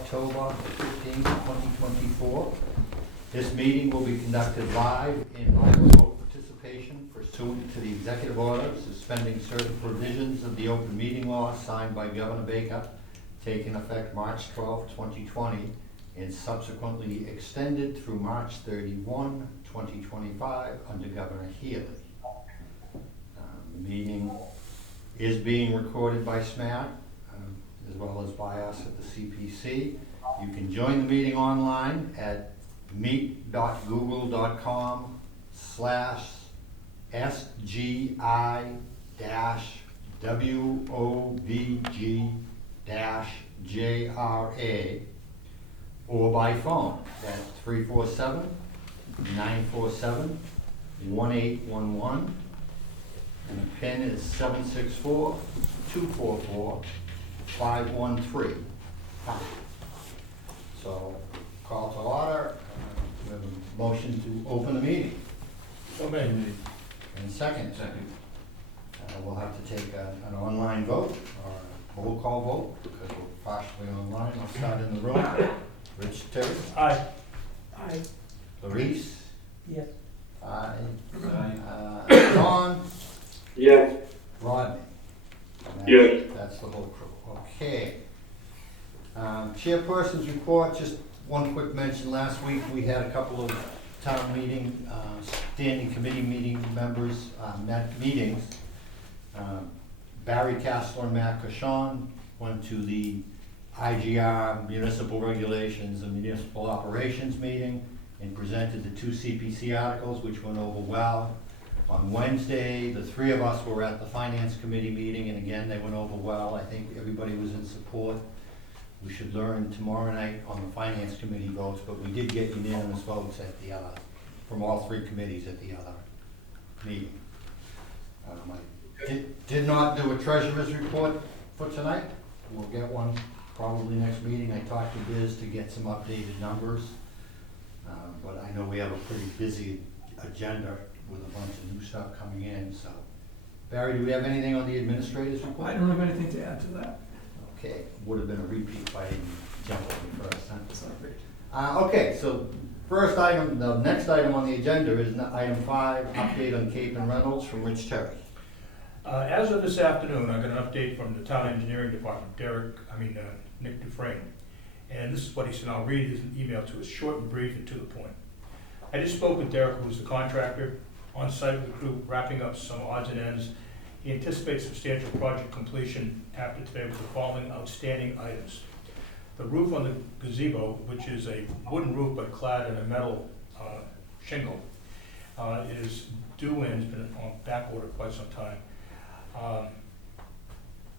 October 15, 2024. This meeting will be conducted live and by remote participation pursuant to the executive order suspending certain provisions of the open meeting law signed by Governor Baker, taking effect March 12, 2020, and subsequently extended through March 31, 2025 under Governor Healy. The meeting is being recorded by SMAC, as well as by us at the CPC. You can join the meeting online at meet.google.com/SGI-WOVG-JRA or by phone at 347-947-1811. And the PIN is 764-244-513. So, call to order. We have a motion to open the meeting. So made. And second. We'll have to take an online vote or a roll call vote because we're partially online. I'll start in the room. Rich Terry. Aye. Aye. Larice. Yes. Aye. John. Yes. Rodney. Yes. That's the whole crew. Okay. Chairperson's report, just one quick mention. Last week, we had a couple of town meeting, standing committee meeting members, meetings. Barry Castler and Matt Cashon went to the IGR municipal regulations and municipal operations meeting and presented the 2 CPC articles, which went over well. On Wednesday, the 3 of us were at the finance committee meeting, and again, they went over well. I think everybody was in support. We should learn tomorrow night on the finance committee votes, but we did get unanimous votes at the other, from all 3 committees at the other meeting. I did not do a treasurer's report for tonight. We'll get one probably next meeting. I talked to Biz to get some updated numbers, but I know we have a pretty busy agenda with a bunch of new stuff coming in, so. Barry, do we have anything on the administrator's report? I don't have anything to add to that. Okay, would have been a repeat if I didn't jump on you first, huh? It's not great. Okay, so first item, the next item on the agenda is item 5, update on Cape and Reynolds from Rich Terry. As of this afternoon, I got an update from the town engineering department, Nick Dufresne. And this is what he said. I'll read his email to us, short and brief and to the point. I just spoke with Derek, who's the contractor, on site with the crew, wrapping up some odds and ends. He anticipates substantial project completion after today with the following outstanding items. The roof on the gazebo, which is a wooden roof but clad in a metal shingle, is due in, it's been on back order quite some time,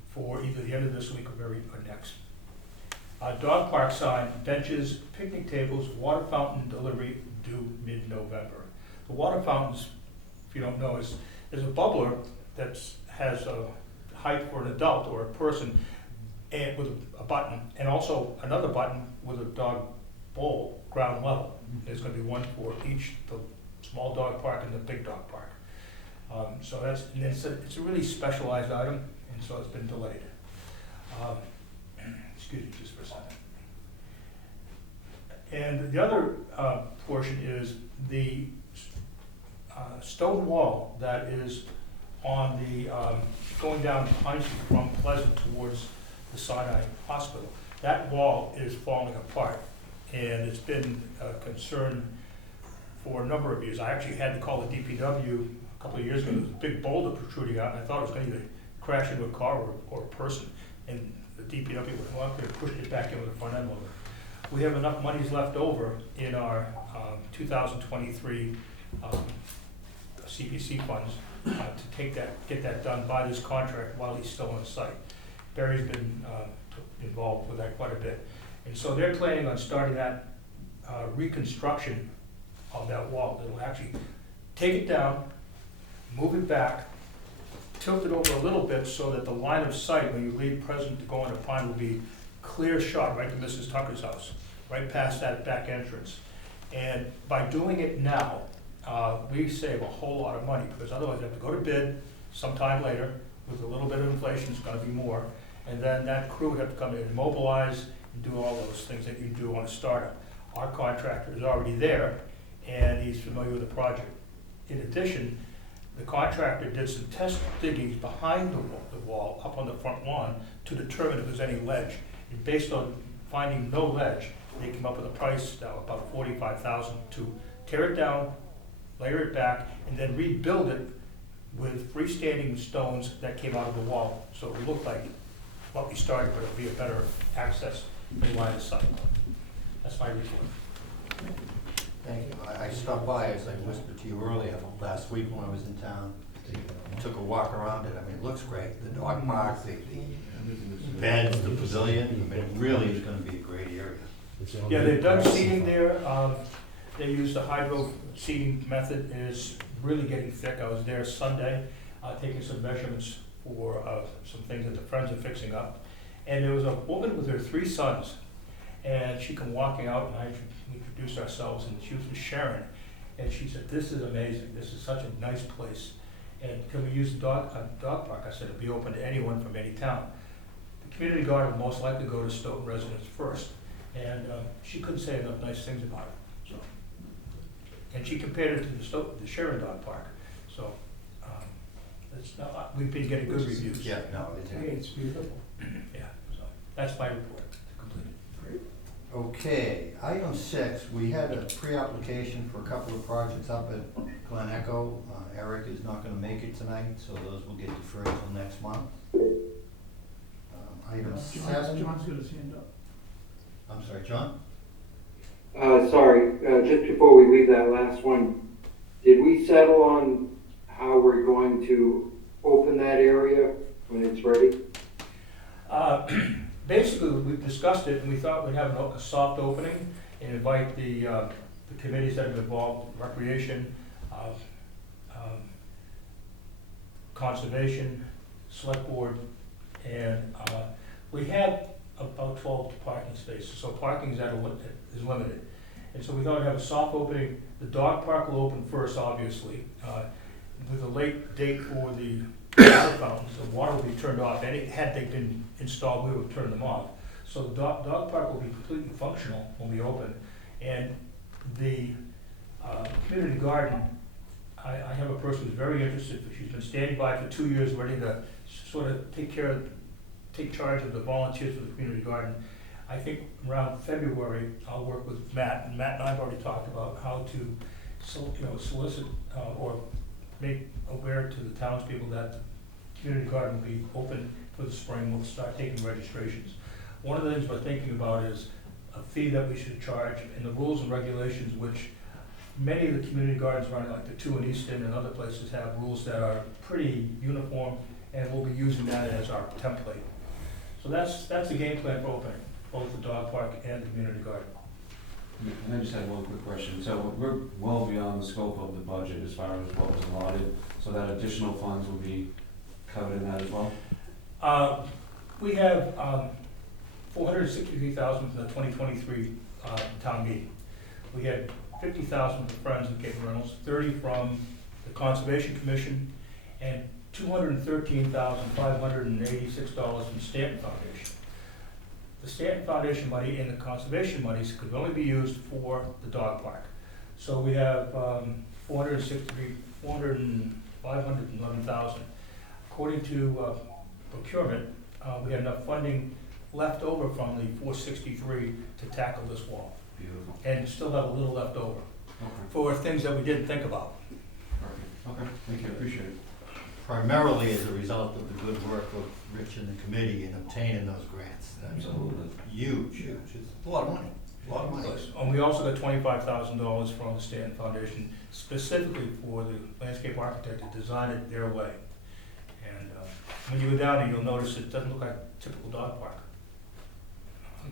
for either the end of this week or next. Dog park sign, benches, picnic tables, water fountain delivery due mid-November. The water fountains, if you don't know, there's a bubbler that has a height for an adult or a person and with a button, and also another button with a dog bowl, ground level. There's going to be one for each, the small dog park and the big dog park. So it's a really specialized item, and so it's been delayed. Excuse me just for a second. And the other portion is the stone wall that is on the going down Pine Street from Pleasant towards the Sinai Hospital. That wall is falling apart, and it's been a concern for a number of years. I actually had to call the DPW a couple of years ago. There was a big boulder protruding out, and I thought it was going to either crash into a car or a person. And the DPW went up there and pushed it back in with a front end loader. We have enough monies left over in our 2023 CPC funds to get that done by this contract while he's still on site. Barry's been involved with that quite a bit. And so they're planning on starting that reconstruction of that wall. They'll actually take it down, move it back, tilt it over a little bit so that the line of sight when you leave Pleasant to go into Pine will be clear shot right to Mrs. Tucker's house, right past that back entrance. And by doing it now, we save a whole lot of money, because otherwise you have to go to bid sometime later. With a little bit of inflation, it's going to be more. And then that crew would have to come in and mobilize and do all those things that you do on a startup. Our contractor is already there, and he's familiar with the project. In addition, the contractor did some test diggings behind the wall, up on the front lawn, to determine if there's any ledge. And based on finding no ledge, they came up with a price now about $45,000 to tear it down, layer it back, and then rebuild it with freestanding stones that came out of the wall. So it would look like what we started, but it'll be a better access and line of sight. That's my report. Thank you. I stopped by, as I whispered to you earlier, last week when I was in town. Took a walk around it. I mean, it looks great. The dog park, the beds, the pavilion. I mean, it really is gonna be a great area. Yeah, they've done seeding there. They use the hydro seeding method, and it's really getting thick. I was there Sunday, taking some measurements for some things that the Friends are fixing up. And there was a woman with her 3 sons, and she came walking out, and we introduced ourselves, and she was with Sharon. And she said, "This is amazing. This is such a nice place. And can we use the dog park?" I said, "It'll be open to anyone from any town." The community garden will most likely go to Stoughton residents first. And she couldn't say enough nice things about it. So, and she compared it to the Sharon Dog Park. So we've been getting good reviews. Yeah, no, Hey, it's beautiful. Yeah. So that's my report completed. Great. Okay, item 6, we had a pre-application for a couple of projects up at Glen Echo. Eric is not gonna make it tonight, so those will get deferred till next month. Item 7. John's got his hand up. I'm sorry, John? Sorry, just before we leave that last one, did we settle on how we're going to open that area when it's ready? Basically, we've discussed it, and we thought we'd have a soft opening and invite the committees that are involved, recreation, conservation, select board, and we have about 12 parking spaces, so parking is limited. And so we thought we'd have a soft opening. The dog park will open first, obviously, with a late date for the water fountains. The water will be turned off, and had they been installed, we would have turned them off. So the dog park will be completely functional when we open. And the community garden, I have a person who's very interested. She's been standing by for 2 years, ready to sort of take charge of the volunteers for the community garden. I think around February, I'll work with Matt, and Matt and I have already talked about how to solicit or make aware to the townspeople that the community garden will be open for the spring. We'll start taking registrations. One of the things we're thinking about is a fee that we should charge, and the rules and regulations, which many of the community gardens around, like the 2 in Easton and other places, have rules that are pretty uniform, and we'll be using that as our template. So that's the game plan for opening, both the dog park and the community garden. And I just had one quick question. So we're well beyond the scope of the budget as far as what was allotted, so that additional funds will be covered in that as well? We have $463,000 for the 2023 town meeting. We had $50,000 from Friends and Cape Reynolds, 30 from the Conservation Commission, and $213,586 from Stoughton Foundation. The Stoughton Foundation money and the conservation monies could only be used for the dog park. So we have $511,000. According to procurement, we had enough funding left over from the 463 to tackle this wall, Beautiful. and still have a little left over Okay. for things that we didn't think about. Perfect. Okay. Thank you. I appreciate it. Primarily as a result of the good work of Rich and the committee in obtaining those grants. That's Absolutely. huge, huge. It's a lot of money, a lot of money. And we also got $25,000 from the Stoughton Foundation specifically for the landscape architect to design it their way. And when you go down there, you'll notice it doesn't look like a typical dog park.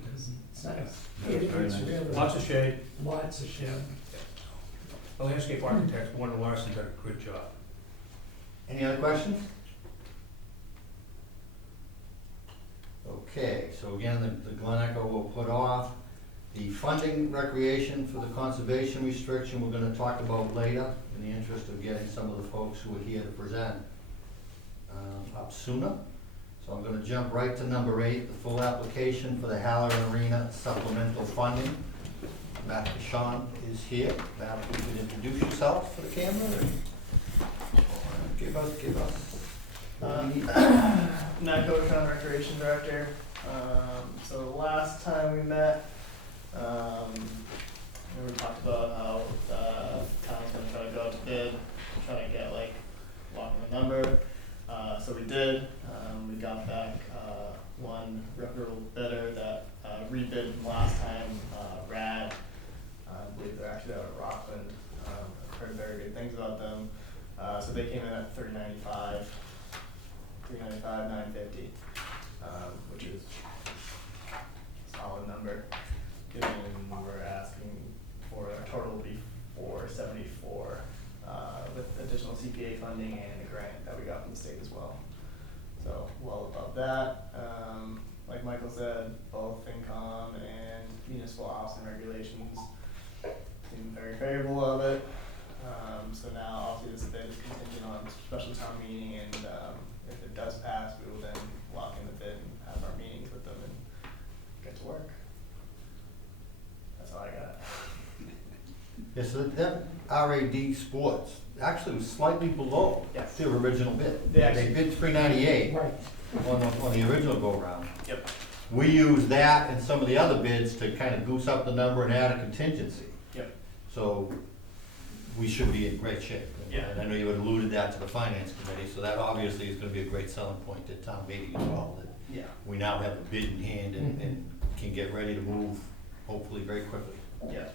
It's nice. Very It's nice. really, Lots of shade. lots of shade. The landscape architect, Warner Larson, did a good job. Any other questions? Okay, so again, the Glen Echo will put off. The funding recreation for the conservation restriction, we're gonna talk about later, in the interest of getting some of the folks who are here to present up sooner. So So I'm gonna jump right to number 8, the full application for the Halloran Arena supplemental funding. Matt Sean is here. Matt, if you could introduce yourself for the camera. Give us. what we need. Matt Cochran, Recreation Director. So the last time we met, we talked about how the town's gonna try to go out to bid, try to get like lock in the number. So we did. We got back one reputable bidder that rebid from last time. Rad. I believe they're actually out of Rockland. I've heard very good things about them. So they came in at $395, $950, which is a solid number. Given we're asking for a total will be $474 with additional CPA funding and a grant that we got from the state as well. So well above that. Like Michael said, both FinCom and municipal ops and regulations seem very favorable of it. So now obviously this bid is contingent on special town meeting, and if it does pass, we will then lock in the bid and have our meetings with them and get to work. That's all I got. Yeah, so that RAD Sports actually was slightly below Yes. their original bid. They actually- bid $398 Right. on the original go-round. Yep. We used that and some of the other bids to kind of goose up the number and add a contingency. Yep. So we should be in great shape. Yeah. And I know you had alluded that to the finance committee, so that obviously is gonna be a great selling point at town meeting as well, that Yeah. we now have a bid in hand and can get ready to move, hopefully very quickly. Yeah.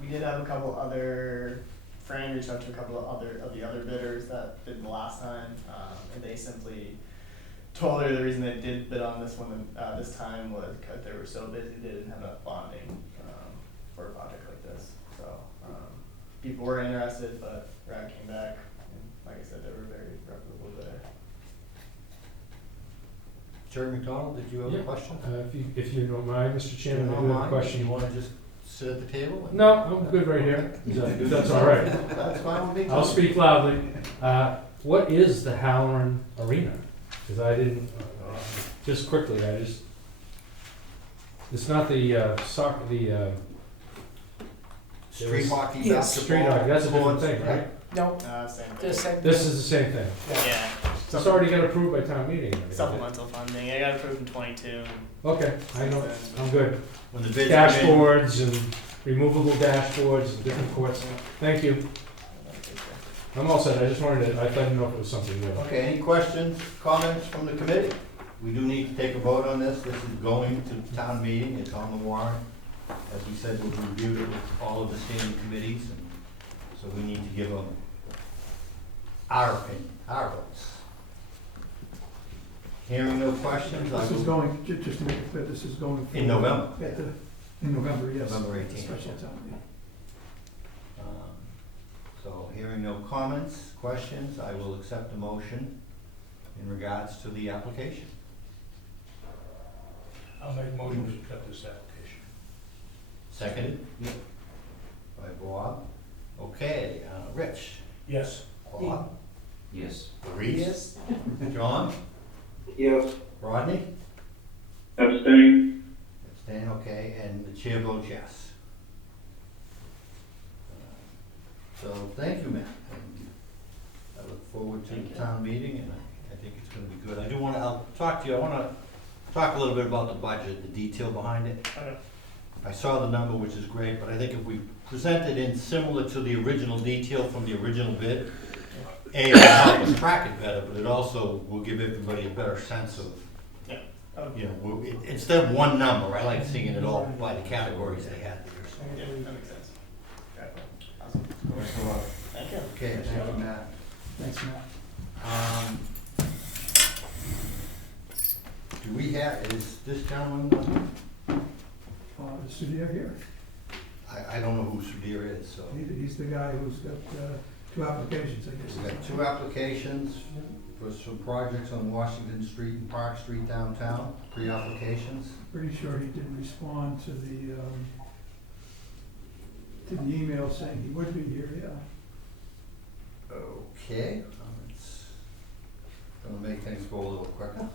We did have a couple other, Fran reached out to a couple of the other bidders that bid the last time, and they simply told her the reason they did bid on this one, this time was because they were so busy, they didn't have enough bonding, for a project like this. So, people were interested, but Rad came back, and like I said, they were very reputable bidder. Jerry McDonald, did you have a question? If you don't mind, Mr. Chairman, I Don't do have a mind? question. You wanna just sit at the table? and- No, I'm good right here. Okay. That's all right. That's fine with me. I'll speak loudly. What is the Halloran Arena? Because I didn't, just quickly, it's not the soccer, the Street hockey, Yes. street basketball. hockey, that's a different sports, thing, right? No, Same thing. just like. This is the same thing. Yeah. It's already got approved by town meeting. and everything. Supplemental funding, I got approved in 22. Okay, I know, I'm good. When the bids come in, Dashboards and removable dashboards and different courts. Thank you. I'm all set. I just wanted to, I didn't know if it was something new. Okay, any questions, comments from the committee? We do need to take a vote on this. This is going to town meeting. It's on the warrant. As we said, we've reviewed it with all of the standing committees, and so we need to give them our opinion, our votes. Hearing no questions, I This is will, going, just to make it clear, this is going. in November. In November, yes. November The 18th. Special town meeting. So hearing no comments, questions, I will accept a motion in regards to the application. I'll make a motion to accept this application. Seconded? By Bob. Okay, Rich? Yes. Bob? Yes. Reese? John? Yes. Rodney? Abstain. Abstain, okay, and the chair votes yes. So, thank you, Matt. And I look forward to the town meeting, and I think it's gonna be good. I'll talk to you, I wanna talk a little bit about the budget, the detail behind it. Okay. I saw the number, which is great, but I think if we present it in similar to the original detail from the original bid, A, it'll help us track it better, but it also will give everybody a better sense of, you know, instead of one number, I like seeing it all by the categories they had there. so. Yeah, that makes sense. Okay. Awesome. Thank you. Okay, thank you, Matt. Thanks, Matt. Do we have, is this gentleman, Is Sudhir here? I don't know who Sudhir is, so. He's the guy who's got two applications, I guess. We've got two applications for some projects on Washington Street and Park Street downtown, pre-applications. Pretty sure he did respond to the email saying he would be here, yeah. Okay, it's gonna make things go a little quicker.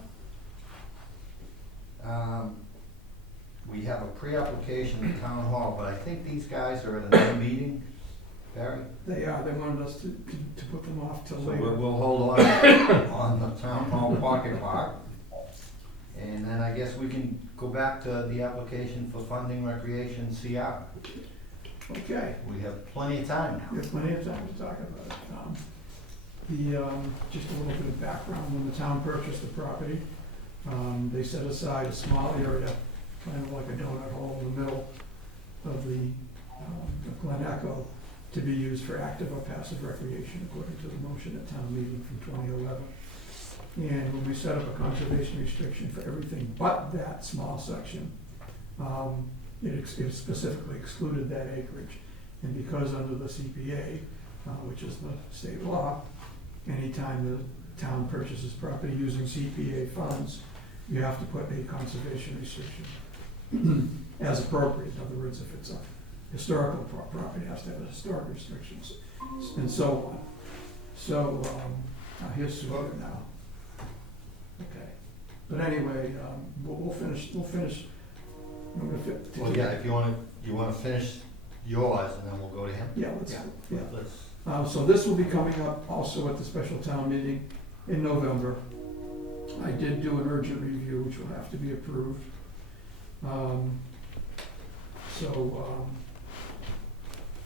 We have a pre-application in town hall, but I think these guys are at another meeting, Barry? They wanted us to put them off till So later. we'll hold on the town hall pocket park. And then I guess we can go back to the application for funding recreation CR. Okay, We have plenty of time now. we have plenty of time to talk about it. Just a little bit of background, when the town purchased the property, they set aside a small area, kind of like a donut hole in the middle of the Glen Echo, to be used for active or passive recreation, according to the motion at town meeting from 2011. And when we set up a conservation restriction for everything but that small section, it specifically excluded that acreage. And because under the CPA, which is the state law, anytime the town purchases property using CPA funds, you have to put a conservation restriction as appropriate. In other words, if it's a historical property, it has to have historic restrictions, and so on. So, here's Sue now. Okay, but anyway, we'll finish. I'm gonna fit. Well, yeah, if you wanna finish yours, and then we'll go to him. Yeah, yeah. Let's, So this will be coming up also at the special town meeting in November. I did do an urgent review, which will have to be approved.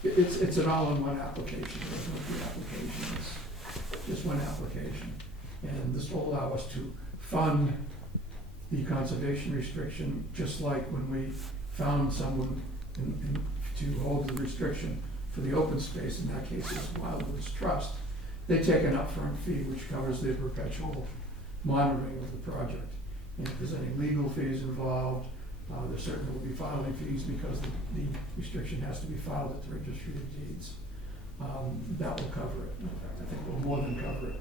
It's an all-in-one application, there's no two applications, just one application. And this will allow us to fund the conservation restriction, just like when we found someone to hold the restriction for the open space, in that case it's Wildwoods Trust. They take an upfront fee which covers the perpetual monitoring of the project. And if there's any legal fees involved, there certainly will be filing fees because the restriction has to be filed at the Registry of Deeds. That will cover it. In fact, I think it will more than cover it.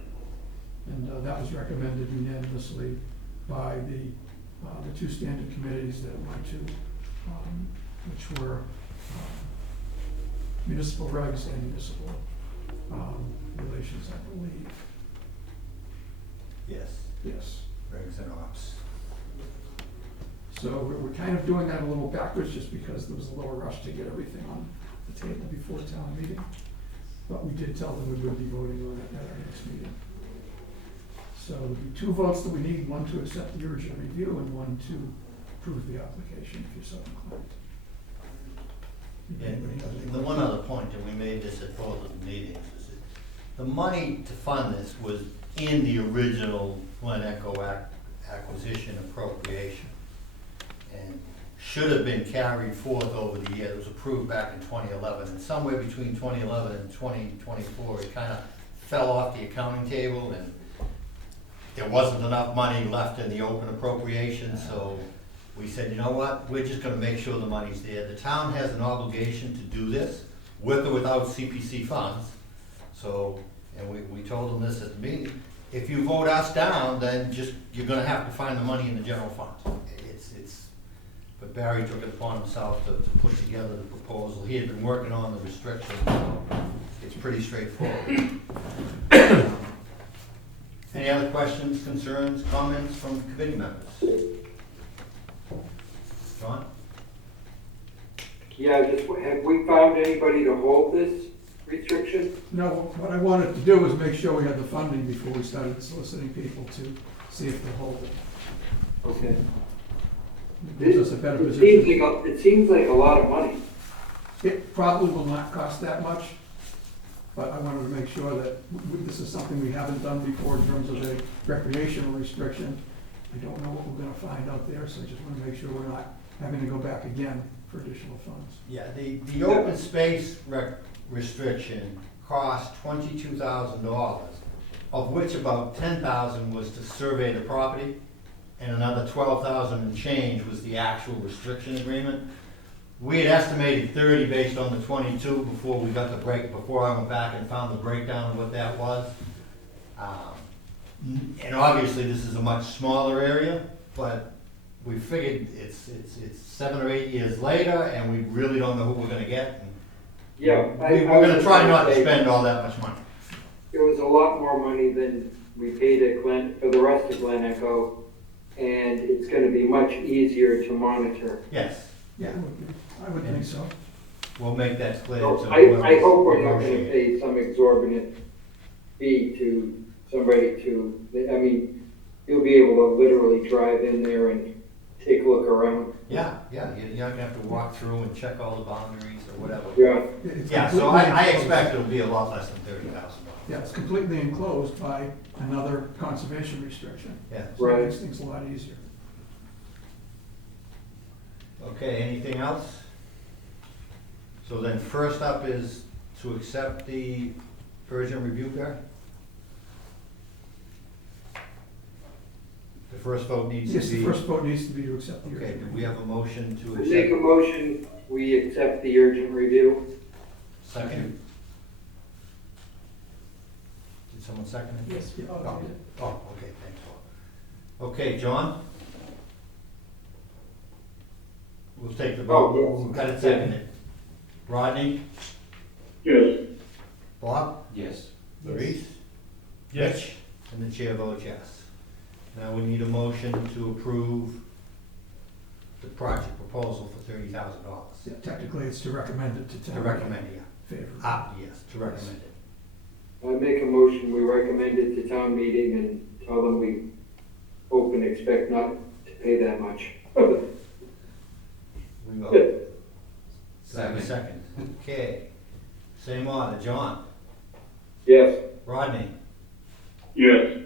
And that was recommended unanimously by the two standing committees that went to, which were municipal regs and municipal relations, I believe. yes, Yes. regs and ops. So we're kind of doing that a little backwards just because there was a little rush to get everything on the table before town meeting. But we did tell them we would be voting on it at our next meeting. So there'll be two votes that we need, one to accept the urgent review and one to approve the application if you're so inclined. And the one other point, and we made this at both of the meetings, is that the money to fund this was in the original Glen Echo acquisition appropriation, and should have been carried forth over the year. It was approved back in 2011, and somewhere between 2011 and 2024, it kind of fell off the accounting table, and there wasn't enough money left in the open appropriation, so we said, you know what, we're just gonna make sure the money's there. The town has an obligation to do this, with or without CPC funds. So, and we told them this at the meeting, if you vote us down, then you're gonna have to find the money in the general fund. But Barry took it upon himself to put together the proposal. He had been working on the restrictions, so it's pretty straightforward. Any other questions, concerns, comments from committee members? John? Yeah, just, have we found anybody to hold this restriction? No, what I wanted to do was make sure we had the funding before we started soliciting people to see if they'll hold it. Okay. It gives us a better It seems like a lot of money. It probably will not cost that much, but I wanted to make sure that this is something we haven't done before in terms of a recreational restriction. I don't know what we're gonna find out there, so I just wanna make sure we're not having to go back again for additional funds. Yeah, the open space restriction cost $22,000, of which about $10,000 was to survey the property, and another $12,000 and change was the actual restriction agreement. We had estimated 30 based on the 22 before we got the before I went back and found the breakdown of what that was. And obviously this is a much smaller area, but we figured it's 7 or 8 years later, and we really don't know who we're gonna get. Yeah. We're gonna try not to spend all that much money. It was a lot more money than we paid at for the rest of Glen Echo. and it's gonna be much easier to monitor. Yes, Yeah, I would think so. we'll make that clear to So whoever's I hope we're not gonna negotiating. pay some exorbitant fee to somebody to, I mean, you'll be able to literally drive in there and take a look around. Yeah, you're not gonna have to walk through and check all the boundaries or whatever. Yeah, It's Yeah, so completely I enclosed. expect it'll be a lot less than $30,000. Yeah, it's completely enclosed by another conservation restriction, Yeah, so it Right. makes things a lot easier. okay, anything else? So then first up is to accept the version review guide? The first vote needs Yes, to the be, first vote needs to be to accept the okay, urgent do we have a motion to I make a accept? motion, we accept the urgent review. Second? Did someone second it? Yes. Yeah. Oh, okay, thanks, Paul. Okay, John? We'll take the vote, Oh, yes. we've got it seconded. Rodney? Yes. Bob? Yes. Maurice? Yes. Rich? And the chair votes yes. Now we need a motion to approve the project proposal for $30,000. Yeah, technically, it's to recommend it to To town. recommend, yeah. Favor. Yes, to recommend it. I make a motion, we recommend it to town meeting and tell them we hope and expect not to pay that much. We vote. Second. Second. Okay. Same order. John? Yes, Rodney? Yes.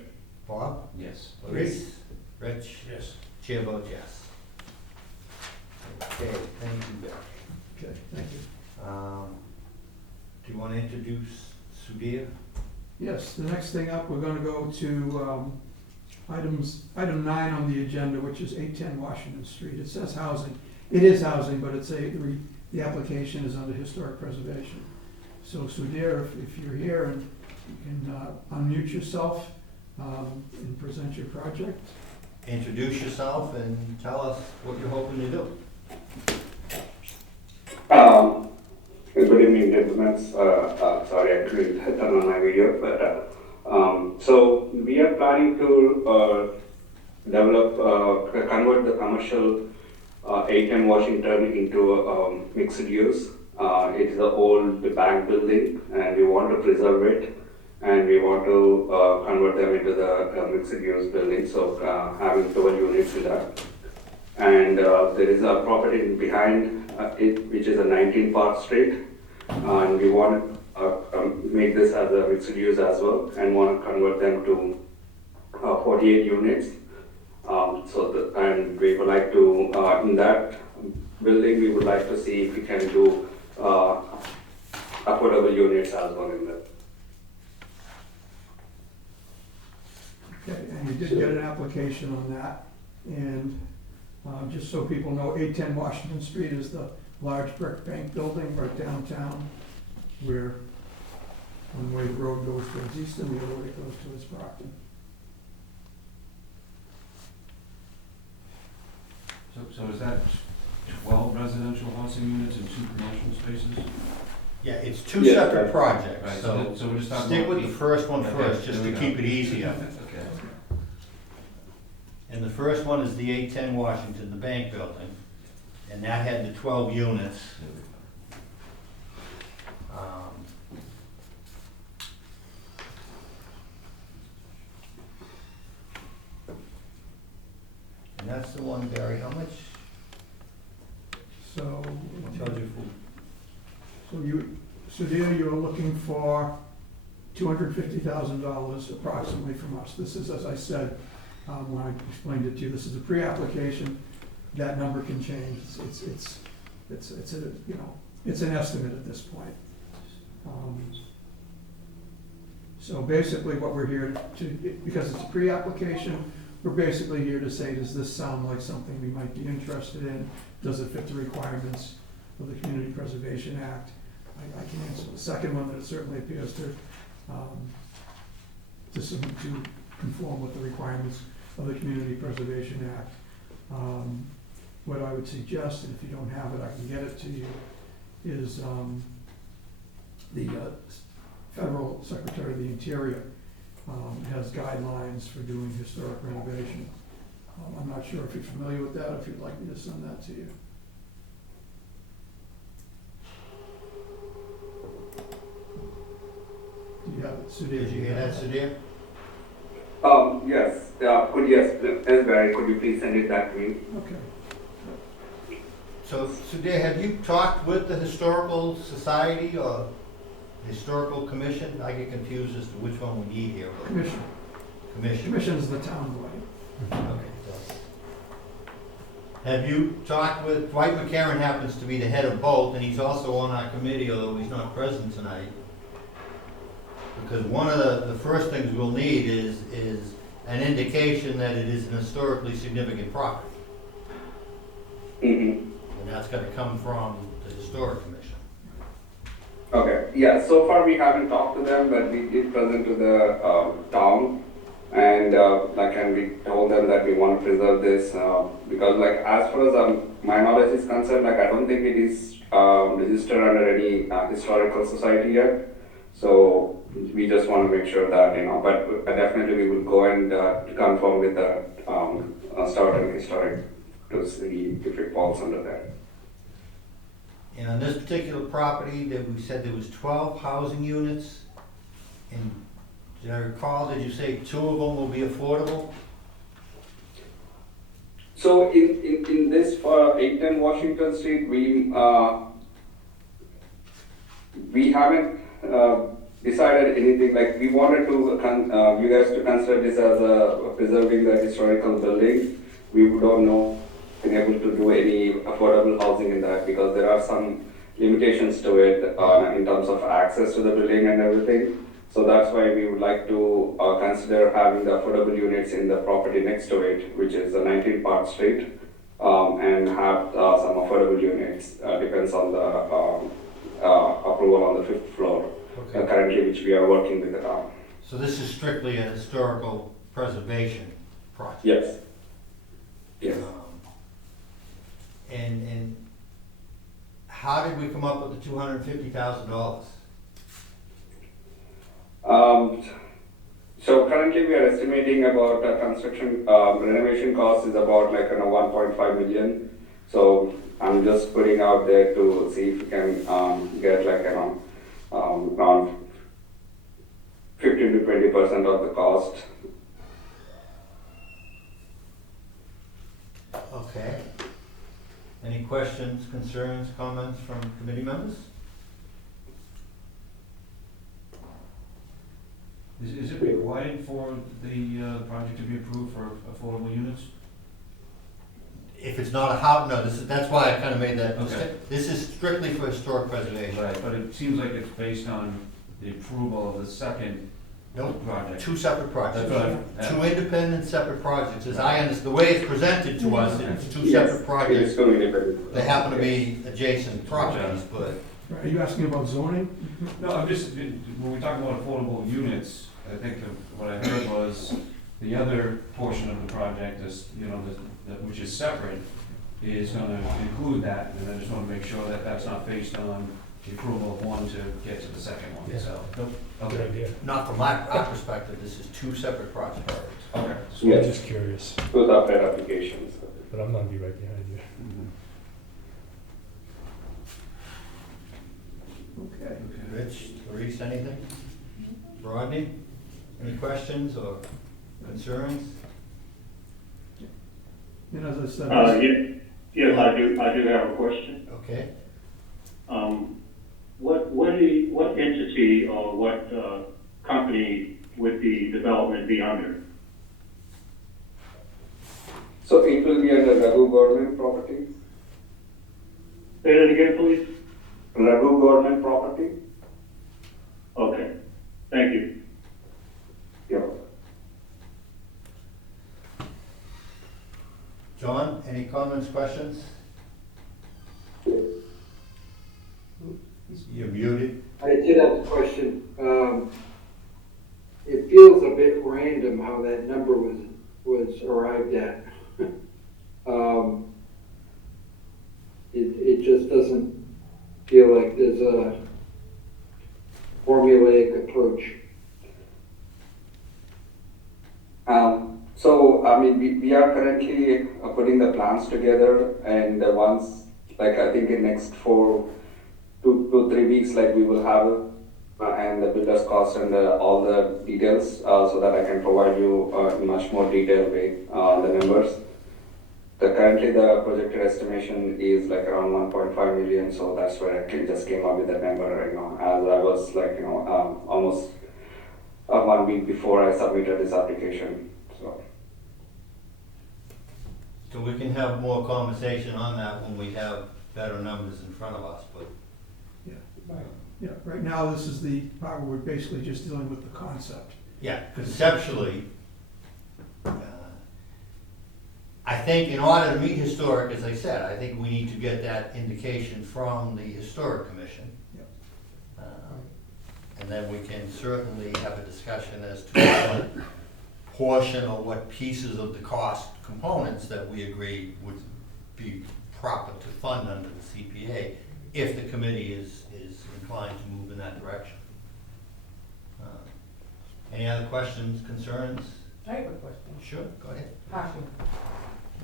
Bob? Yes. Maurice? Rich? Yes. Chair votes yes. Okay, thank you, Bill. Okay, thank you. Do you want to introduce Sudhir? Yes, the next thing up, we're gonna go to, item 9 on the agenda, which is 810 Washington Street. It says housing. It is housing, but it's the application is under historic preservation. So Sudhir, if you're here and you can unmute yourself and present your project. Introduce yourself and tell us what you're hoping to do. Good evening, gentlemen. Sorry, I couldn't turn on my video, but so we are planning to convert the commercial 810 Washington into mixed use. It is an old bank building, and we want to preserve it, and we want to convert them into the mixed use building. So having 12 units in that. And there is a property behind it, which is a 19 Park Street, and we want to make this as a mixed use as well, and want to convert them to 48 units. And we would like to, in that building, we would like to see if we can do affordable units as well in that. Okay, and you did get an application on that. And just so people know, 810 Washington Street is the large brick bank building right downtown, where one way the road goes towards Easton, the other way goes towards Brockton. So is that 12 residential housing units and 2 commercial spaces? Yeah, it's two Yes, separate right. projects, Right, so so we're just talking stick about with the first one Okay, first, just there to we keep go. it easier. Okay. And the first one is the 810 Washington, the bank building, and that had the 12 units. Um, And that's the one, Barry, how much? So, What charge you so there you're looking for $250,000 approximately from us. This is, as I said, when I explained it to you, this is a pre-application. That number can change. It's a, you know, it's an estimate at this point. So basically what we're here to, because it's a pre-application, we're basically here to say, does this sound like something we might be interested in? Does it fit the requirements of the Community Preservation Act? I can answer the second one, that it certainly appears to conform with the requirements of the Community Preservation Act. What I would suggest, and if you don't have it, I can get it to you, is the Federal Secretary of the Interior has guidelines for doing historic renovation. I'm not sure if you're familiar with that, if you'd like me to send that to you. Do you have it, Sudhir? Did you hear that, Sudhir? Yes, Barry, could you please send it back to me? Okay. So, Sudhir, have you talked with the Historical Society or Historical Commission? I get confused as to which one we need here. but- Commission. Commission. Commission is the town body. Okay. Have you talked with, Dwight McCarron happens to be the head of both, and he's also on our committee, although he's not present tonight. Because one of the first things we'll need is an indication that it is an historically significant property. Mm-hmm. And that's gonna come from the Historic Commission. Okay, yeah, so far we haven't talked to them, but we did present to the town. And and we told them that we want to preserve this because as far as my knowledge is concerned, I don't think it is registered under any historical society yet. So we just want to make sure that, but definitely we will go and confirm with the Stoughton Historic to see if it falls under that. And on this particular property, that we said there was 12 housing units, and did I recall, did you say 2 of them will be affordable? So in this for 810 Washington Street, we haven't decided anything. We wanted to you guys to consider this as preserving the historical building. We don't know been able to do any affordable housing in that because there are some limitations to it in terms of access to the building and everything. So that's why we would like to consider having the affordable units in the property next to it, which is 19 Park Street, and have some affordable units. Depends on the approval on the 5th floor, Okay. currently which we are working with the town. So this is strictly a historical preservation project? Yes. Yes. And how did we come up with the $250,000? So currently we are estimating about construction renovation cost is about 1.5 million. So I'm just putting out there to see if we can get around 15 to 20% of the cost. Okay. Any questions, concerns, comments from committee members? Is it required for the project to be approved for affordable units? If it's not a house, no, that's why I kind of made that Okay. mistake. This is strictly for historic preservation. Right, but it seems like it's based on the approval of the second Nope, project. 2 separate projects. That's right. 2 independent separate projects, as I understand, the way it's presented to us, it's 2 Yes, separate it is projects. still independent. They happen to be adjacent properties, but Are you asking about zoning? No, I'm just, when we talk about affordable units, I think what I heard was the other portion of the project is, which is separate, is gonna include that, and I just wanna make sure that that's not based on the approval of one to get to the second one, Yeah. so. Nope. Good Okay. idea. not from our perspective, this is 2 separate projects. Okay. So I'm Yes. just curious, Two separate applications. but I'm gonna be right behind you. Okay. Rich, Maurice, anything? Rodney, any questions or concerns? And as I said, Yes, I do have a question. Okay, What entity or what company would the development be under? So it will be under Raghu Government Property. Say that again, please? Raghu Government Property. Okay, thank you. Yeah. John, any comments, questions? You're muted. I did have a question. It feels a bit random how that number was arrived at. It just doesn't feel like there's a formulaic approach. So, I mean, we are currently putting the plans together, and once, like, I think in next 2 to 3 weeks, like, we will have and the builder's cost and all the details, so that I can provide you in much more detailed way the numbers. Currently the projected estimation is like around 1.5 million, so that's where I just came up with that number right now, as I was like, almost 1 week before I submitted this application, so. So we can have more conversation on that when we have better numbers in front of us, but. Yeah, right now, this is the part where we're basically just dealing with the concept. Yeah, conceptually, I think in order to meet historic, as I said, I think we need to get that indication from the Historic Commission. Yep. And then we can certainly have a discussion as to what portion or what pieces of the cost components that we agree would be proper to fund under the CPA, if the committee is inclined to move in that direction. Any other questions, concerns? I have a question. Sure, go ahead. Parking.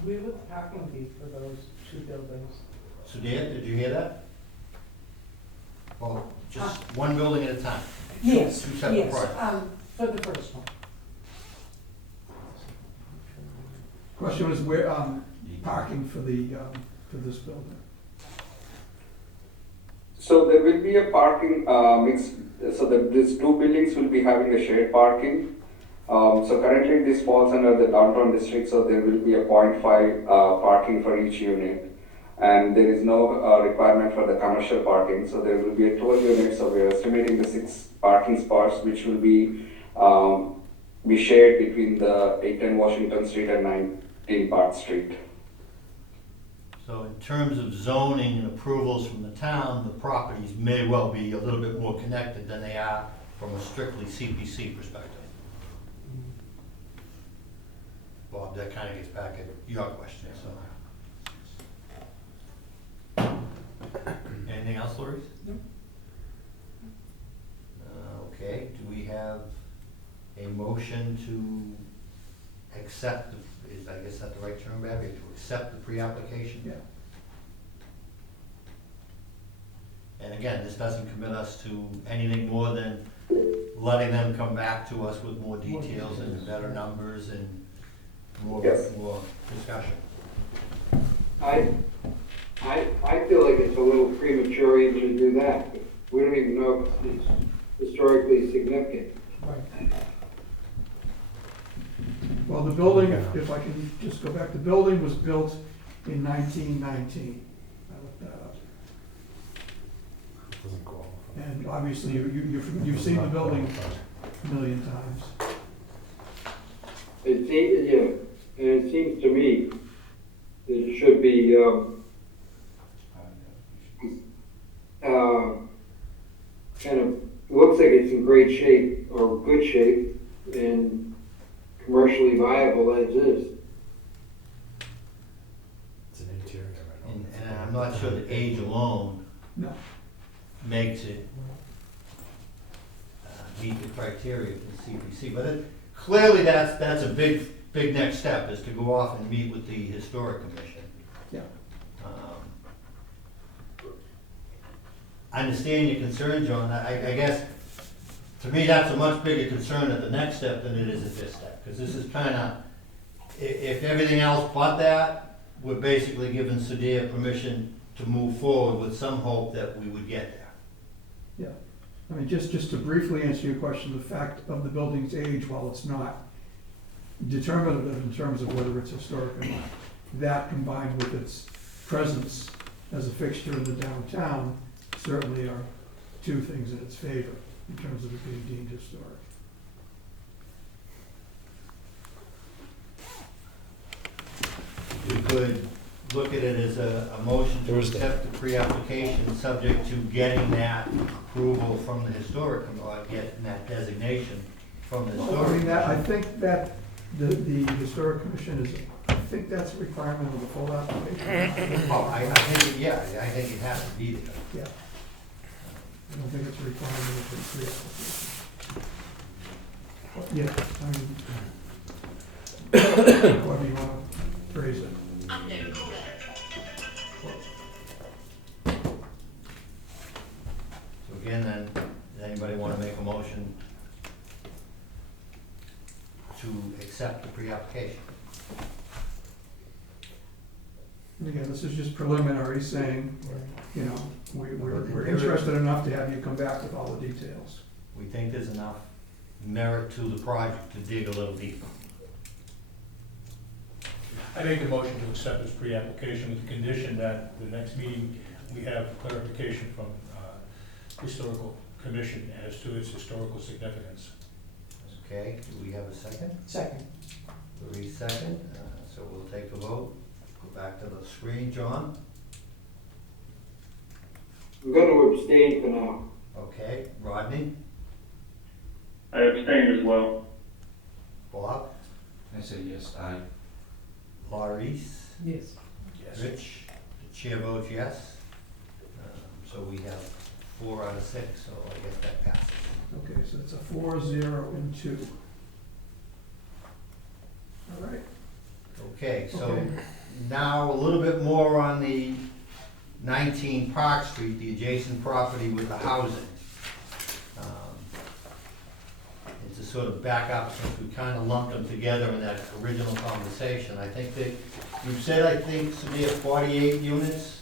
Where would the parking be for those two buildings? Sudhir, did you hear that? Well, just one building at a time. Yes, Two separate yes, projects. for the first one. Question was where, parking for for this building. So there will be a parking mix, so these two buildings will be having a shared parking. So currently this falls under the downtown district, so there will be a 0.5 parking for each unit. And there is no requirement for the commercial parking, so there will be a 12 units, so we are estimating the 6 parking spots, which will be shared between the 810 Washington Street and 19 Park Street. So in terms of zoning and approvals from the town, the properties may well be a little bit more connected than they are from a strictly CPC perspective. Bob, that kind of gets back at your question, so. Anything else, Lori? No. Okay, do we have a motion to accept, is I guess that the right term, Barry, to accept the pre-application? Yeah. And again, this doesn't commit us to anything more than letting them come back to us with more details and better numbers and more discussion. I feel like it's a little premature even to do that. We don't even know if it's historically significant. Right. Well, the building, if I can just go back, the building was built in 1919. I looked that up. And obviously, you've seen the building a million times. It seems, yeah, and it seems to me that it should be, kind of, looks like it's in great shape, or good shape, and commercially viable as is. It's an interior. And I'm not sure that age alone No. makes it meet the criteria for the CPC, but clearly that's a big next step, is to go off and meet with the Historic Commission. Yeah. I understand your concern, John. I guess, to me, that's a much bigger concern at the next step than it is at this step, because this is kind of, if everything else but that, we're basically giving Sudhir permission to move forward with some hope that we would get there. Yeah. I mean, just to briefly answer your question, the fact of the building's age, while it's not determinative in terms of whether it's historic or not, that combined with its presence as a fixture in the downtown certainly are two things in its favor in terms of it being deemed historic. We could look at it as a motion to accept the pre-application, subject to getting that approval from the Historic, or getting that designation from the I Historic. mean, that, I think that the Historic Commission is, I think that's a requirement of the full application. Oh, I think, yeah, I think it has to be there. Yeah. I don't think it's a requirement of the pre-application. But yeah, I mean, however you wanna phrase it. So again, then, does anybody wanna make a motion to accept the pre-application? And again, this is just preliminary, saying, you know, we're interested enough to have you come back with all the details. We think there's enough merit to the project to dig a little deeper. I make the motion to accept this pre-application with the condition that the next meeting, we have clarification from Historical Commission as to its historical significance. Okay, do we have a second? Second. Louis second, so we'll take the vote. Go back to the screen, John. I'm gonna abstain for now. Okay, Rodney, I abstain as well. Bob, I say yes, aye. Maurice, Yes. Yes. Rich, the chair votes yes. So we have 4 out of 6, so I guess that passes. Okay, so it's a 4, 0, and 2. All right. Okay, so Okay. now a little bit more on the 19 Park Street, the adjacent property with the housing. And to sort of back up, since we kind of lumped them together in that original conversation, I think that, you said, I think, Samir, 48 units?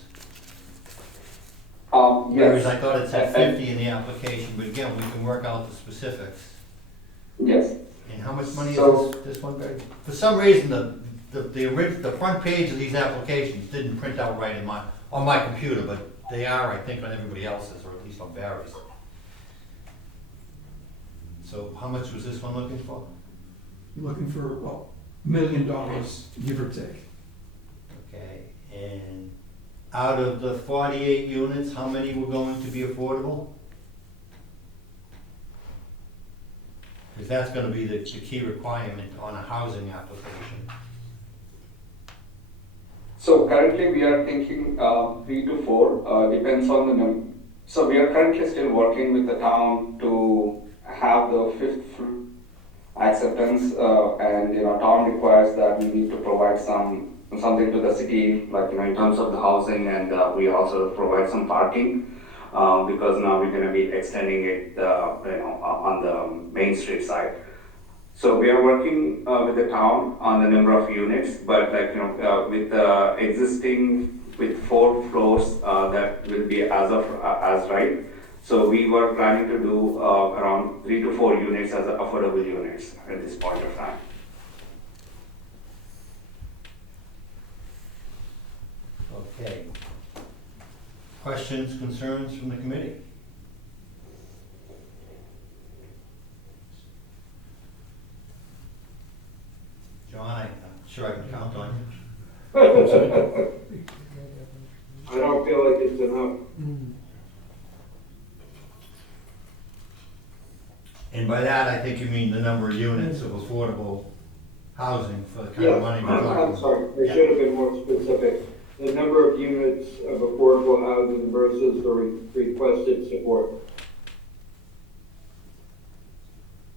Whereas I thought it said 50 in the application, but again, we can work out the specifics. Yes. And how much money So- is this one? For some reason, the front page of these applications didn't print out right on my computer, but they are, I think, on everybody else's, or at least on Barry's. So how much was this one looking for? You're looking for, well, $1 million, give or take. Okay, and out of the 48 units, how many were going to be affordable? Because that's gonna be the key requirement on a housing application. So currently we are thinking 3 to 4, depends on the number. So we are currently still working with the town to have the fifth acceptance, and town requires that we need to provide something to the city, like in terms of the housing, and we also provide some parking, because now we're going to be extending it, on the Main Street side. So we are working with the town on the number of units, but with the existing with 4 floors, that will be as right. So we were planning to do around 3 to 4 units as affordable units at this point of time. Okay. Questions, concerns from the committee? John, I'm sure I can count on you. I don't feel like it's enough. And by that, I think you mean the number of units of affordable housing for the kind of money we're talking about. I'm sorry, I should have been more specific. The number of units of affordable housing versus the requested support.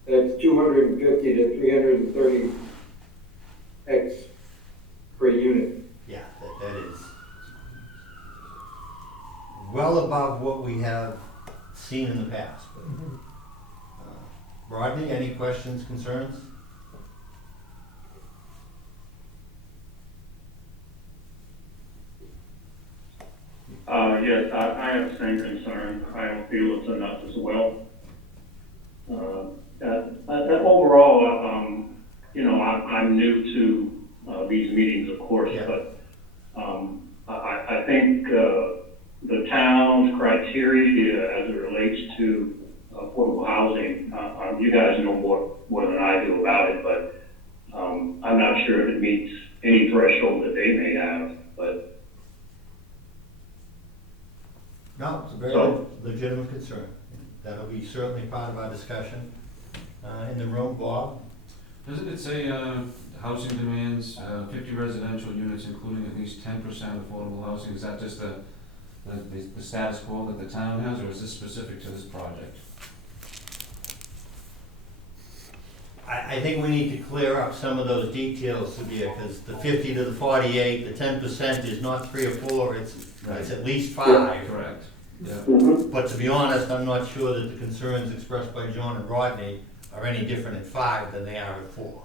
That's 250 to 330 X per unit. Yeah, that is well above what we have seen in the past. But, Rodney, any questions, concerns? Yes, I have the same concern. I don't feel it's enough as well. Overall, I'm new to these meetings, of course, Yeah. but I think the town's criteria as it relates to affordable housing, you guys know more than I do about it, but I'm not sure if it meets any threshold that they may have, but No, it's a very So- legitimate concern. That'll be certainly part of our discussion in the room. Bob? Doesn't it say, housing demands, 50 residential units including at least 10% affordable housing? Is that just the status quo that the town has, or is this specific to this project? I think we need to clear up some of those details here, because the 50 to the 48, the 10% is not 3 or 4, it's at least 5. Correct. Yeah. But to be honest, I'm not sure that the concerns expressed by John and Rodney are any different at 5 than they are at 4,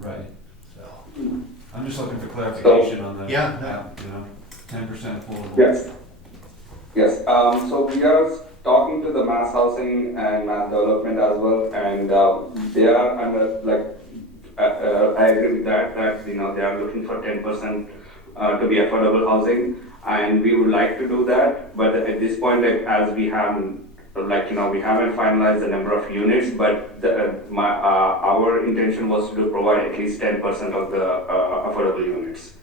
Right. so. I'm just looking for clarification on the, Yeah, no. you know, 10% affordable. Yes. Yes, so we are talking to the mass housing and mass development as well, and they are under, like, I agree with that, you know, they are looking for 10% to be affordable housing, and we would like to do that, but at this point, like, as we haven't, like, you know, we haven't finalized the number of units, but our intention was to provide at least 10% of the affordable units.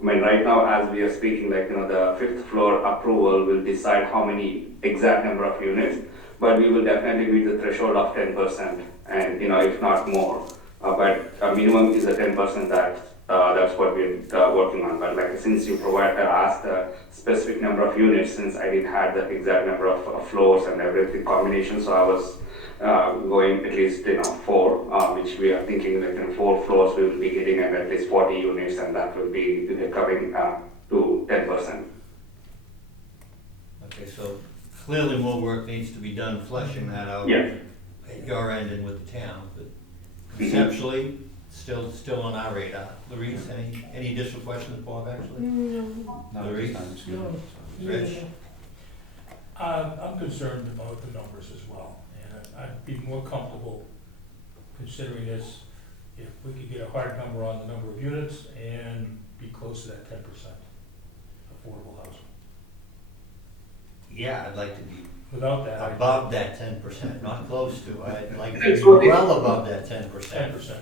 I mean, right now, as we are speaking, like, you know, the 5th floor approval will decide how many exact number of units, but we will definitely meet the threshold of 10%, and, you know, if not more. But minimum is a 10% that's what we're working on. But like, since you asked a specific number of units, since I didn't have the exact number of floors and everything combination, so I was going at least, you know, 4, which we are thinking that in 4 floors we will be getting at least 40 units, and that will be coming to 10%. Okay, so clearly more work needs to be done fleshing that out Yeah. at your end and with the town, but conceptually, still on our radar. Louise, any additional questions, Bob, actually? No, Larry? this time it's good. Rich? I'm concerned about the numbers as well, and I'd be more comfortable considering this if we could get a hard number on the number of units and be close to that 10% affordable housing. Yeah, I'd like to be Without that, above that 10%, not close to. I'd like to That's be what it- well above that 10%. 10%.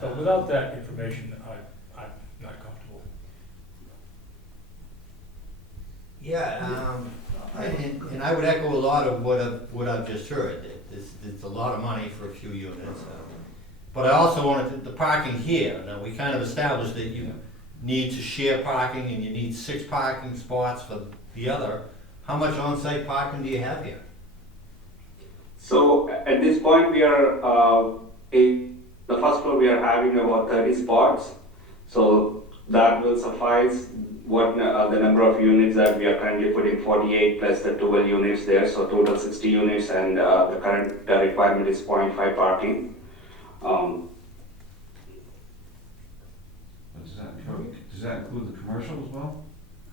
So without that information, I'm not comfortable. Yeah, and I would echo a lot of what I've just heard. It's a lot of money for a few units. But I also wanted the parking here. Now, we kind of established that you need to share parking and you need 6 parking spots for the other. How much on-site parking do you have here? So at this point, we are in the first floor. We are having about 30 spots. So that will suffice. What the number of units that we are currently putting 48 plus the 12 units there. So total 60 units, and the current requirement is 0.5 parking. Does that include the commercial as well?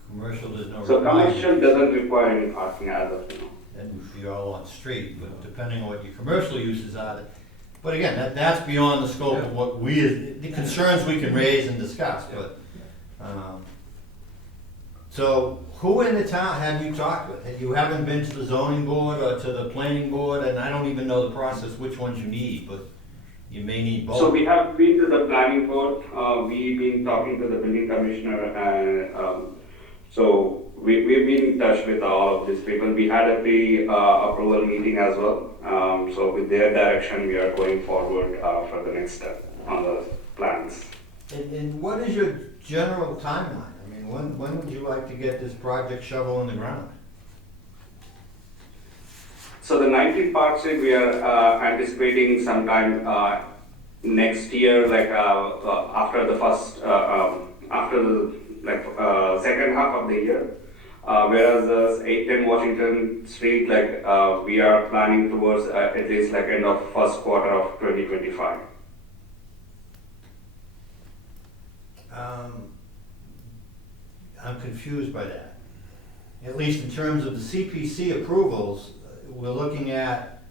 Commercial, there's no So requirement. commercial doesn't require any parking as of now. And you're all on street, but depending on what your commercial uses are. But again, that's beyond the scope of what the concerns we can raise and discuss, but, so who in the town have you talked with? You haven't been to the zoning board or to the planning board, and I don't even know the process, which ones you need, but you may need both. So we have been to the planning board, we've been talking to the building commissioner, and so we've been in touch with all of these people. We had a pre-approval meeting as well. So with their direction, we are going forward for the next step on the plans. And what is your general timeline? I mean, when would you like to get this project shovel in the ground? So the 19th Park Street, we are anticipating sometime next year, like after the first, after the second half of the year. Whereas the 810 Washington Street, like we are planning towards at least like end of first quarter of 2025. I'm confused by that. At least in terms of the CPC approvals, we're looking at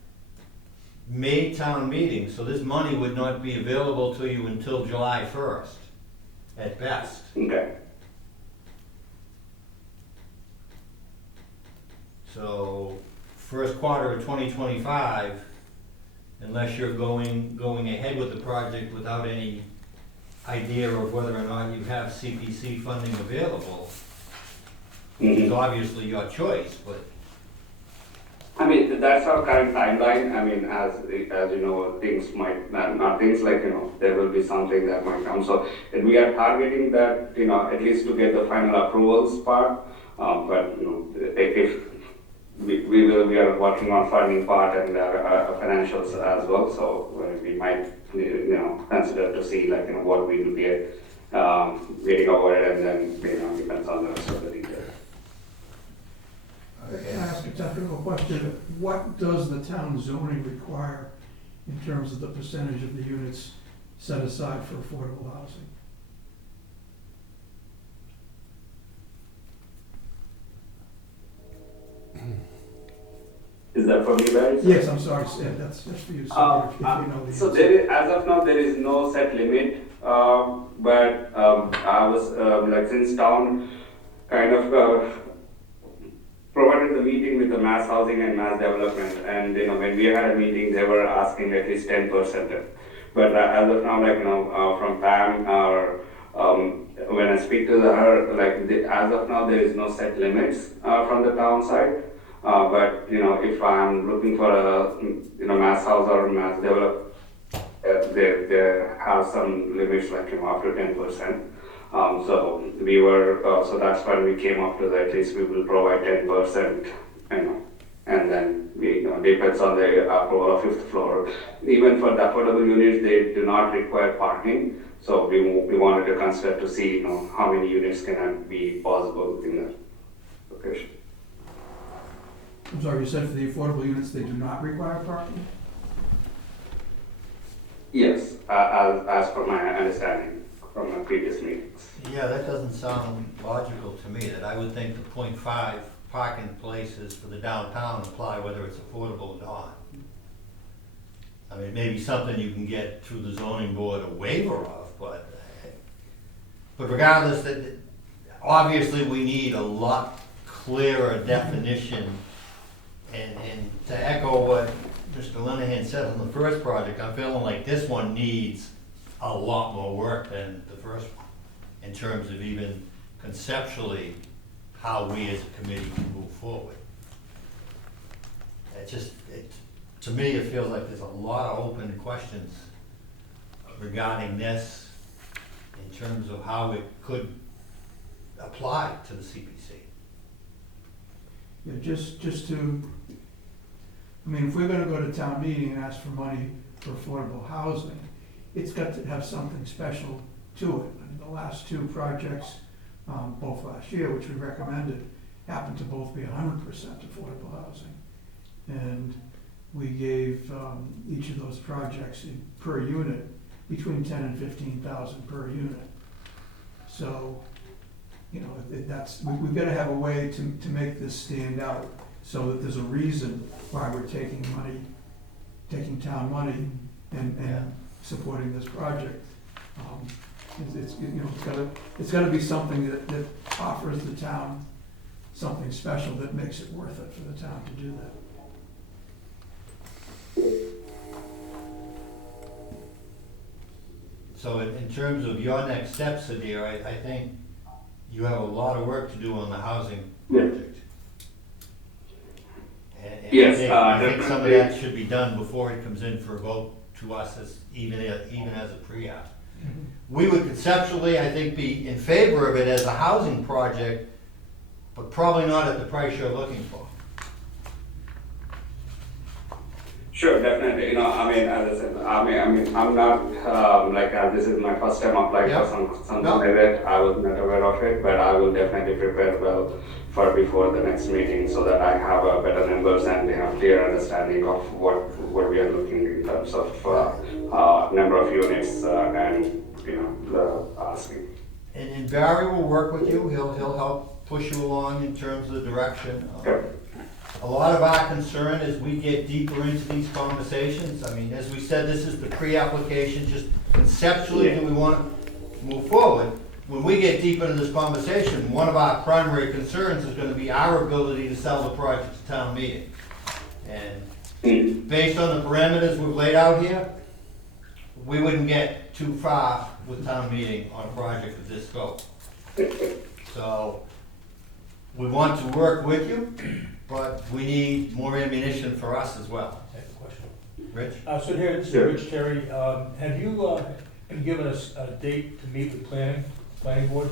May town meeting, so this money would not be available to you until July 1st, at best. Okay. So, first quarter of 2025, unless you're going ahead with the project without any idea of whether or not you have CPC funding available, is obviously your choice, but. I mean, that's our current timeline. I mean, as you know, things might not things like, you know, there will be something that might come. So we are targeting that, you know, at least to get the final approvals part. But you know, if we are working on funding part and financials as well, so we might, consider to see like, what we will get, getting awarded, and then, depends on the rest of the details. Can I ask a technical question? What does the town zoning require in terms of the percentage of the units set aside for affordable housing? Is that for me, Barry? Yes, I'm sorry, that's just for you, so if you know the So answer. there is, as of now, there is no set limit, but I was, like, since town kind of provided the meeting with the mass housing and mass development, and, when we had a meeting, they were asking at least 10%. But as of now, like, from Pam, or when I speak to her, like, as of now, there is no set limits from the town side. But if I'm looking for a mass house or mass develop, they have some limits like after 10%. So we were so that's why we came up to that. At least we will provide 10%, and then we depends on the approval of fifth floor. Even for the affordable units, they do not require parking. So we wanted to consider to see how many units can be possible in the location. I'm sorry, you said for the affordable units, they do not require parking? Yes, as per my understanding from my previous meetings. Yeah, that doesn't sound logical to me, that I would think the 0.5 parking places for the downtown apply whether it's affordable or not. I mean, maybe something you can get through the zoning board a waiver of, but regardless, that obviously we need a lot clearer definition. And to echo what Mr. Linehan said on the first project, I'm feeling like this one needs a lot more work than the first one, in terms of even conceptually how we as a committee can move forward. To me, it feels like there's a lot of open questions regarding this in terms of how it could apply to the CPC. Yeah, just to, I mean, if we're gonna go to town meeting and ask for money for affordable housing, it's got to have something special to it. I mean, the last two projects, both last year, which we recommended, happened to both be 100% affordable housing. And we gave each of those projects per unit between 10 and 15,000 per unit. So, we've got to have a way to make this stand out, so that there's a reason why we're taking town money and supporting this project. It's got to be something that offers the town something special that makes it worth it for the town to do that. So in terms of your next steps, Adir, I think you have a lot of work to do on the housing project. And Yes, I think some of definitely. that should be done before it comes in for a vote to us as even as a pre-app. We would conceptually, I think, be in favor of it as a housing project, but probably not at the price you're looking for. Sure, definitely. As I said, I'm not this is my first time applying Yep. for something No. like that. I was not aware of it, but I will definitely prepare well for before the next meeting, so that I have better numbers and they have clear understanding of what we are looking in terms of number of units and the asking. And Barry will work with you. He'll help push you along in terms of the direction. Okay. A lot of our concern as we get deeper into these conversations, I mean, as we said, this is the pre-application, just conceptually, do we want to move forward? When we get deep into this conversation, one of our primary concerns is going to be our ability to sell the project to town meeting. And based on the parameters we've laid out here, we wouldn't get too far with town meeting on a project of this scope. So we want to work with you, but we need more ammunition for us as well. I have a question. Rich? So here, this is Sure. Rich Terry. Have you been given us a date to meet with planning board?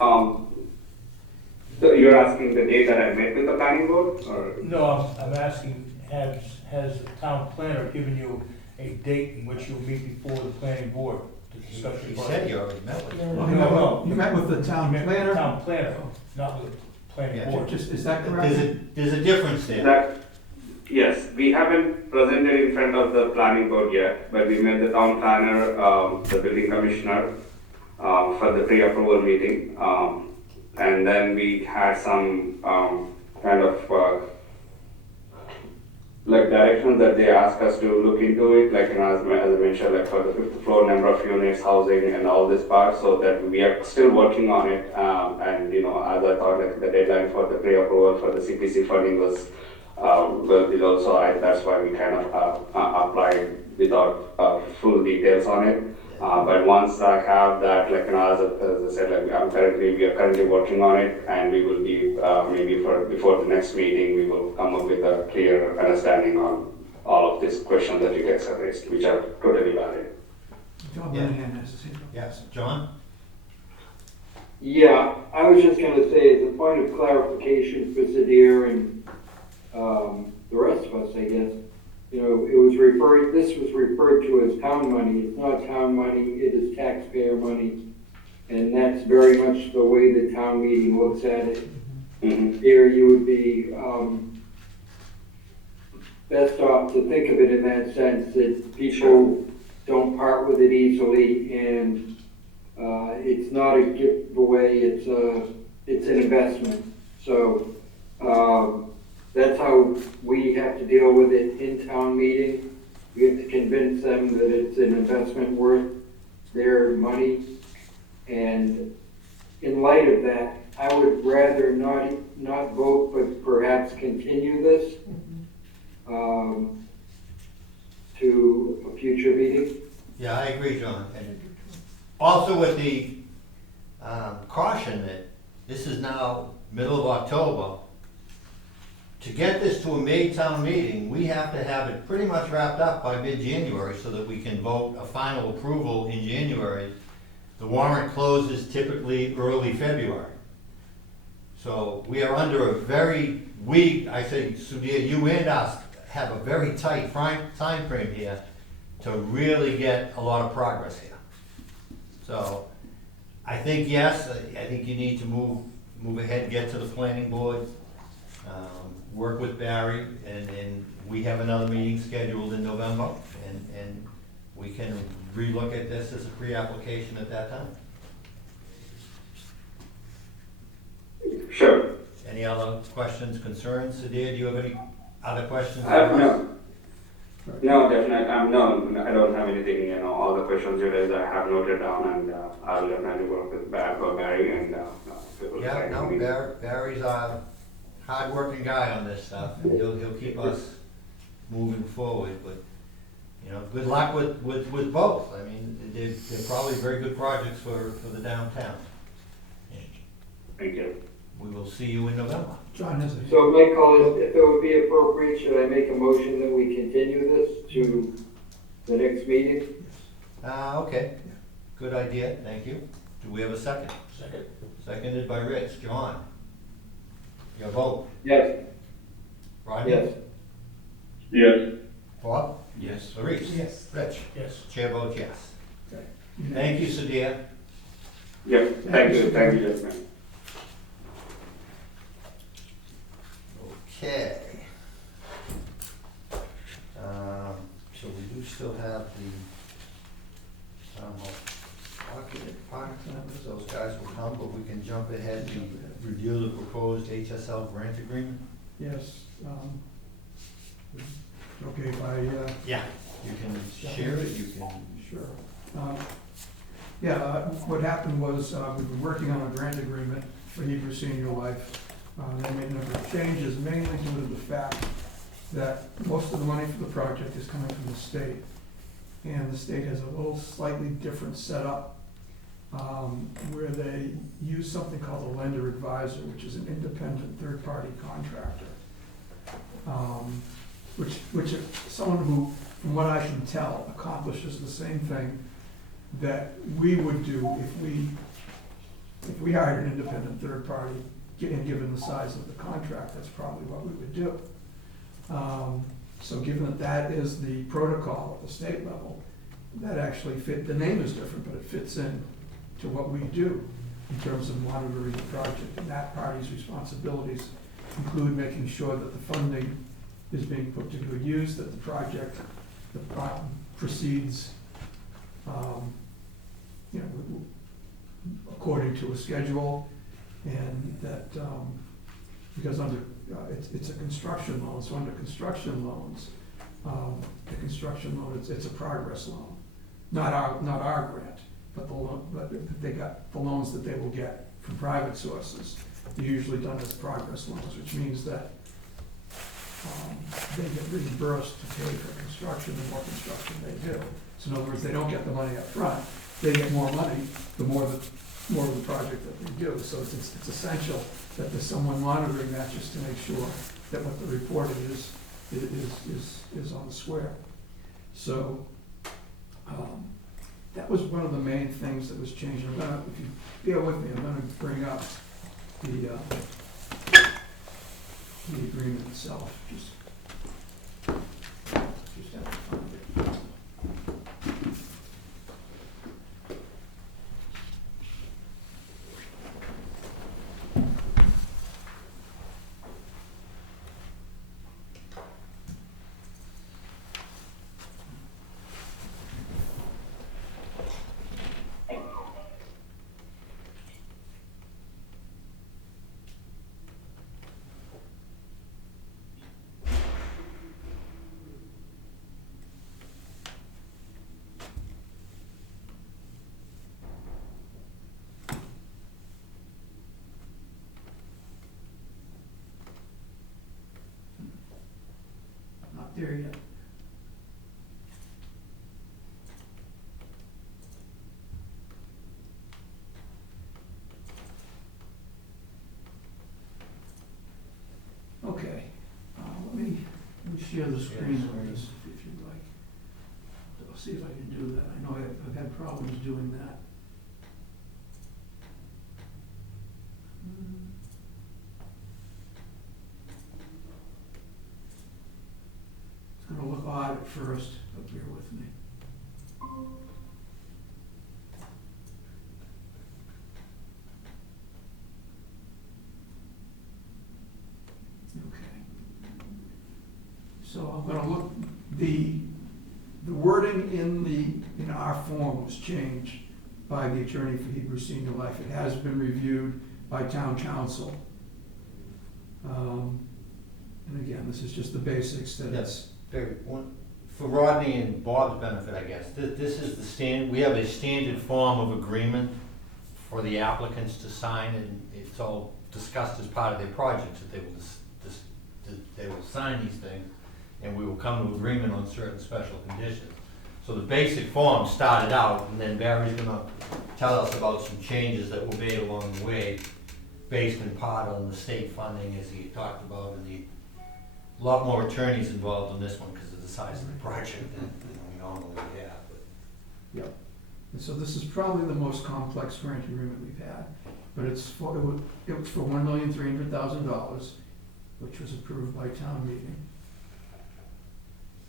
So you're asking the date that I met with the planning board, or? No, I'm asking, has the town planner given you a date in which you'll meet before the planning board to discuss He your said project? you already met with him. Well, No. You met with the town You met with the planner? town planner, not with the planning Yeah. board. Just, is that correct? There's a difference there. That, yes, we haven't presented in front of the planning board yet, but we met the town planner, the building commissioner, for the pre-approval meeting. And then we had some, kind of, like directions that they asked us to look into it, like, as I mentioned, like for the 5th floor, number of units, housing and all this part, so that we are still working on it. And, as I thought, like the deadline for the pre-approval for the CPC funding was, below, so that's why we kind of, applied without, full details on it. But once I have that, like, as I said, like, we are currently working on it, and we will be, maybe before the next meeting, we will come up with a clear understanding on all of these questions that you guys have raised, which are totally valid. John Yeah. Linehan has his hand up. Yes, John? Yeah, I was just gonna say, as a point of clarification for Sadir and, the rest of us, I guess, this was referred to as town money. It's not town money, it is taxpayer money. And that's very much the way the town meeting looks at it. Mm-hmm. Here, you would be, best off to think of it in that sense, that people don't part with it easily, and, it's not a giveaway, it's an investment. So, that's how we have to deal with it in town meeting. We have to convince them that it's an investment worth their money. And in light of that, I would rather not vote, but perhaps continue this to a future meeting. Yeah, I agree, John. And also with the caution that this is now middle of October. To get this to a May town meeting, we have to have it pretty much wrapped up by mid-January so that we can vote a final approval in January. The warrant closes typically early February. So we are under a very Sudhir, you and us have a very tight time frame here to really get a lot of progress here. So I think, yes, I think you need to move ahead, get to the planning board, work with Barry, and we have another meeting scheduled in November, and we can relook at this as a pre-application at that time. Sure. Any other questions, concerns? Sadir, do you have any other questions for us? No, definitely, no, I don't have anything, all the questions you guys I have noted down, and, I'll definitely work with Barry and, Yeah, no, Barry's a hard-working guy on this stuff, and he'll keep us moving forward, but, good luck with both. I mean, they're probably very good projects for the downtown. Thank you. We will see you in November. John has a. So Michael, if it would be appropriate, should I make a motion that we continue this to the next meeting? Okay, good idea, thank you. Do we have a second? Second. Seconded by Rich. John? Your vote? Yes. Rodney? Yes. Yes. Bob? Yes. Maurice? Yes. Rich? Yes. Chair votes yes. Okay. Thank you, Sadir. Yep, thank you, gentlemen. Okay. So we do still have the town hall parking numbers. Those guys will come, but we can jump ahead and review the proposed HSL grant agreement. Yes, okay, if I, Yeah. You can share it, you can. sure. What happened was, we've been working on a grant agreement for Hebrew Senior Life. They made a number of changes, mainly due to the fact that most of the money for the project is coming from the state. And the state has a little slightly different setup, where they use something called a lender advisor, which is an independent third-party contractor. Which is someone who, from what I can tell, accomplishes the same thing that we would do if we if we hired an independent third party, and given the size of the contract, that's probably what we would do. So given that that is the protocol at the state level, that actually the name is different, but it fits in to what we do in terms of monitoring the project. And that party's responsibilities include making sure that the funding is being put to good use, that the project proceeds, according to a schedule, and that, because it's a construction loan, so under construction loans, the construction loan, it's a progress loan. Not our grant, but the loan, but they got the loans that they will get from private sources. They're usually done as progress loans, which means that they get reimbursed to pay for construction the more construction they do. So in other words, they don't get the money up front, they get more money the more of the project that they do. So it's essential that there's someone monitoring that just to make sure that what the reporting is on the square. So that was one of the main things that was changing. If you bear with me, I'm gonna bring up the agreement itself, just have to find it. Not there yet. Okay, let me share the screen with us if you'd like. I'll see if I can do that. I know I've had problems doing that. It's gonna look odd at first, but bear with me. Okay. So I'm gonna look, the wording in our form was changed by the attorney for Hebrew Senior Life. It has been reviewed by town council. And again, this is just the basics that it's. For Rodney and Bob's benefit, I guess, this is the we have a standard form of agreement for the applicants to sign, and it's all discussed as part of their projects, that they will sign these things, and we will come to agreement on certain special conditions. So the basic form started out, and then Barry's gonna tell us about some changes that were made along the way, based in part on the state funding, as he talked about, and a lot more attorneys involved in this one because of the size of the project than we normally have. Yep. And so this is probably the most complex grant agreement we've had, but it was for $1,300,000, which was approved by town meeting.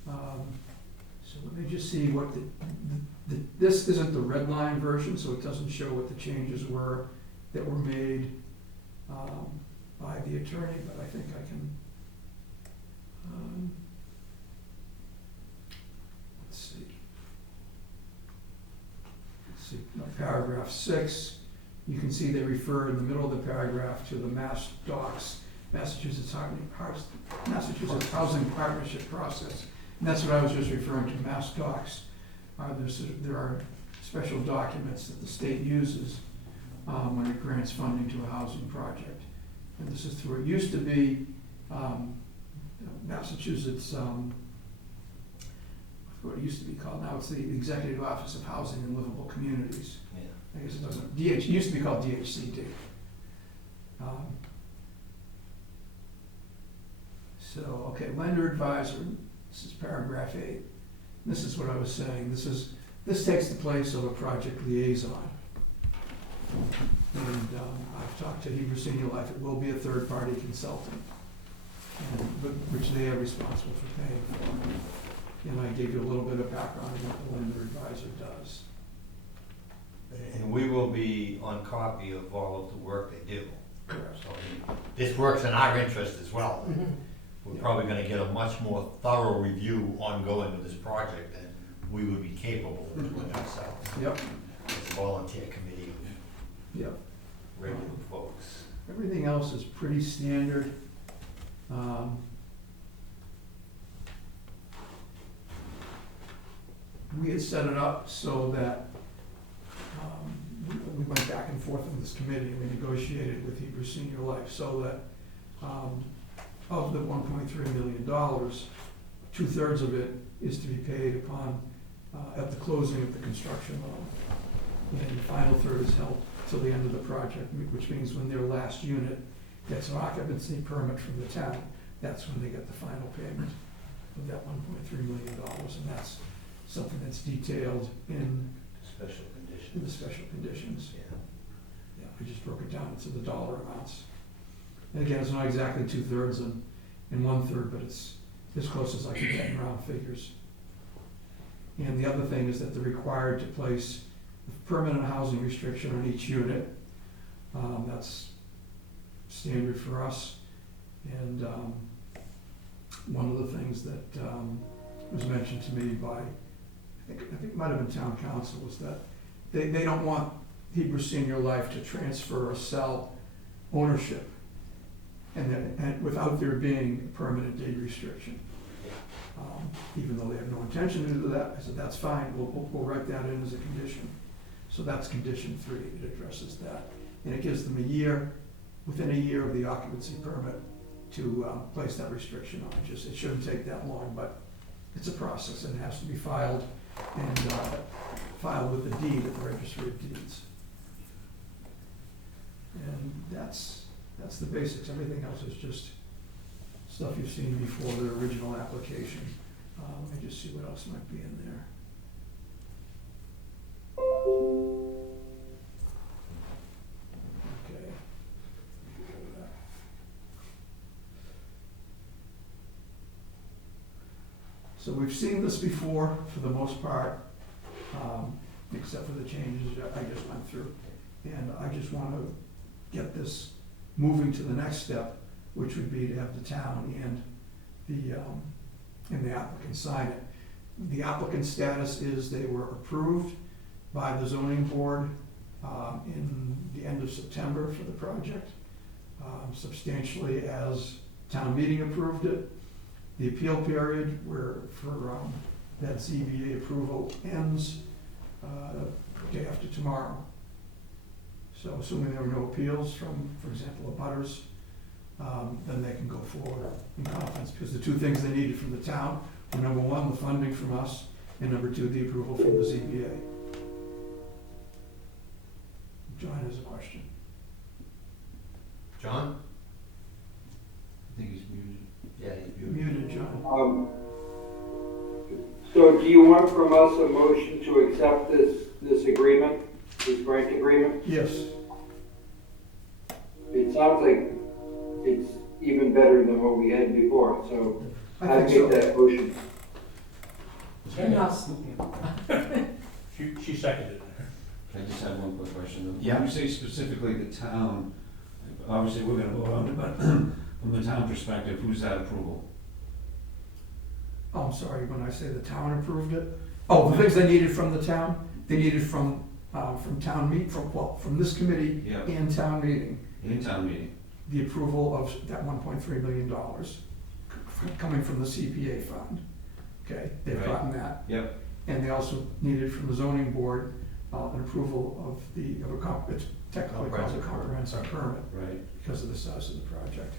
So let me just see what this isn't the red line version, so it doesn't show what the changes were that were made by the attorney, but I think I can. Let's see, paragraph 6, you can see they refer in the middle of the paragraph to the Massachusetts Housing Partnership Process. And that's what I was just referring to, Mass Docs. There are special documents that the state uses when it grants funding to a housing project. And this is through, it used to be Massachusetts, what it used to be called, now it's the Executive Office of Housing and Livable Communities. Yeah. I guess it doesn't, it used to be called DHCD. So, okay, lender advisor, this is paragraph 8. This is what I was saying, this takes the place of a project liaison. And I've talked to Hebrew Senior Life, it will be a third-party consultant, which they are responsible for paying for. And I gave you a little bit of background on what the lender advisor does. And we will be on copy of all of the work they do. Correct. So this works in our interest as well. We're probably gonna get a much more thorough review ongoing of this project than we would be capable of doing ourselves. Yep, It's a volunteer committee of yep. regular folks. Everything else is pretty standard. We had set it up so that we went back and forth in this committee, and we negotiated with Hebrew Senior Life so that of the $1.3 million, 2/3 of it is to be paid upon at the closing of the construction loan. And the final third is held till the end of the project, which means when their last unit gets an occupancy permit from the town, that's when they get the final payment of that $1.3 million. And that's something that's detailed in Special the conditions. special conditions. Yeah. Yeah, I just broke it down to the dollar amounts. And again, it's not exactly 2/3 and 1/3, but it's as close as I can get in round figures. And the other thing is that they're required to place a permanent housing restriction on each unit. That's standard for us. And one of the things that was mentioned to me by, I think it might have been town council, was that they don't want Hebrew Senior Life to transfer or sell ownership and without there being a permanent deed restriction. Even though they have no intention to do that, I said, that's fine, we'll write that in as a condition. So that's condition 3, it addresses that. And it gives them a year, within a year of the occupancy permit, to place that restriction on. It shouldn't take that long, but it's a process, and it has to be filed and filed with the deed at the registry of deeds. And that's the basics. Everything else is just stuff you've seen before, the original application. Let me just see what else might be in there. Okay. So we've seen this before, for the most part, except for the changes I just went through. And I just want to get this moving to the next step, which would be to have the town and the applicant sign it. The applicant's status is they were approved by the zoning board in the end of September for the project, substantially as town meeting approved it. The appeal period for that ZBA approval ends day after tomorrow. So assuming there were no appeals from, for example, the abutters, then they can go forward in confidence, because the two things they needed from the town were, number one, the funding from us, and number two, the approval from the ZBA. John has a question. John? I think he's muted. Yeah, he's You're muted. muted, John. So do you want from us a motion to accept this agreement, this grant agreement? Yes. It sounds like it's even better than what we had before, so I I think make so. that motion. And us. She seconded it. I just have one quick question. Yeah. When you say specifically the town, obviously we're gonna vote on it, but from the town perspective, who's that approval? Oh, I'm sorry, when I say the town approved it? Oh, the things they needed from the town, they needed from from this committee Yeah. and town meeting, In town meeting? the approval of that $1.3 million coming from the CPA fund. Okay, they've Right. gotten that. Yep. And they also needed from the zoning board an approval of it's technically called a comprehensive permit Right, because of the size of the project.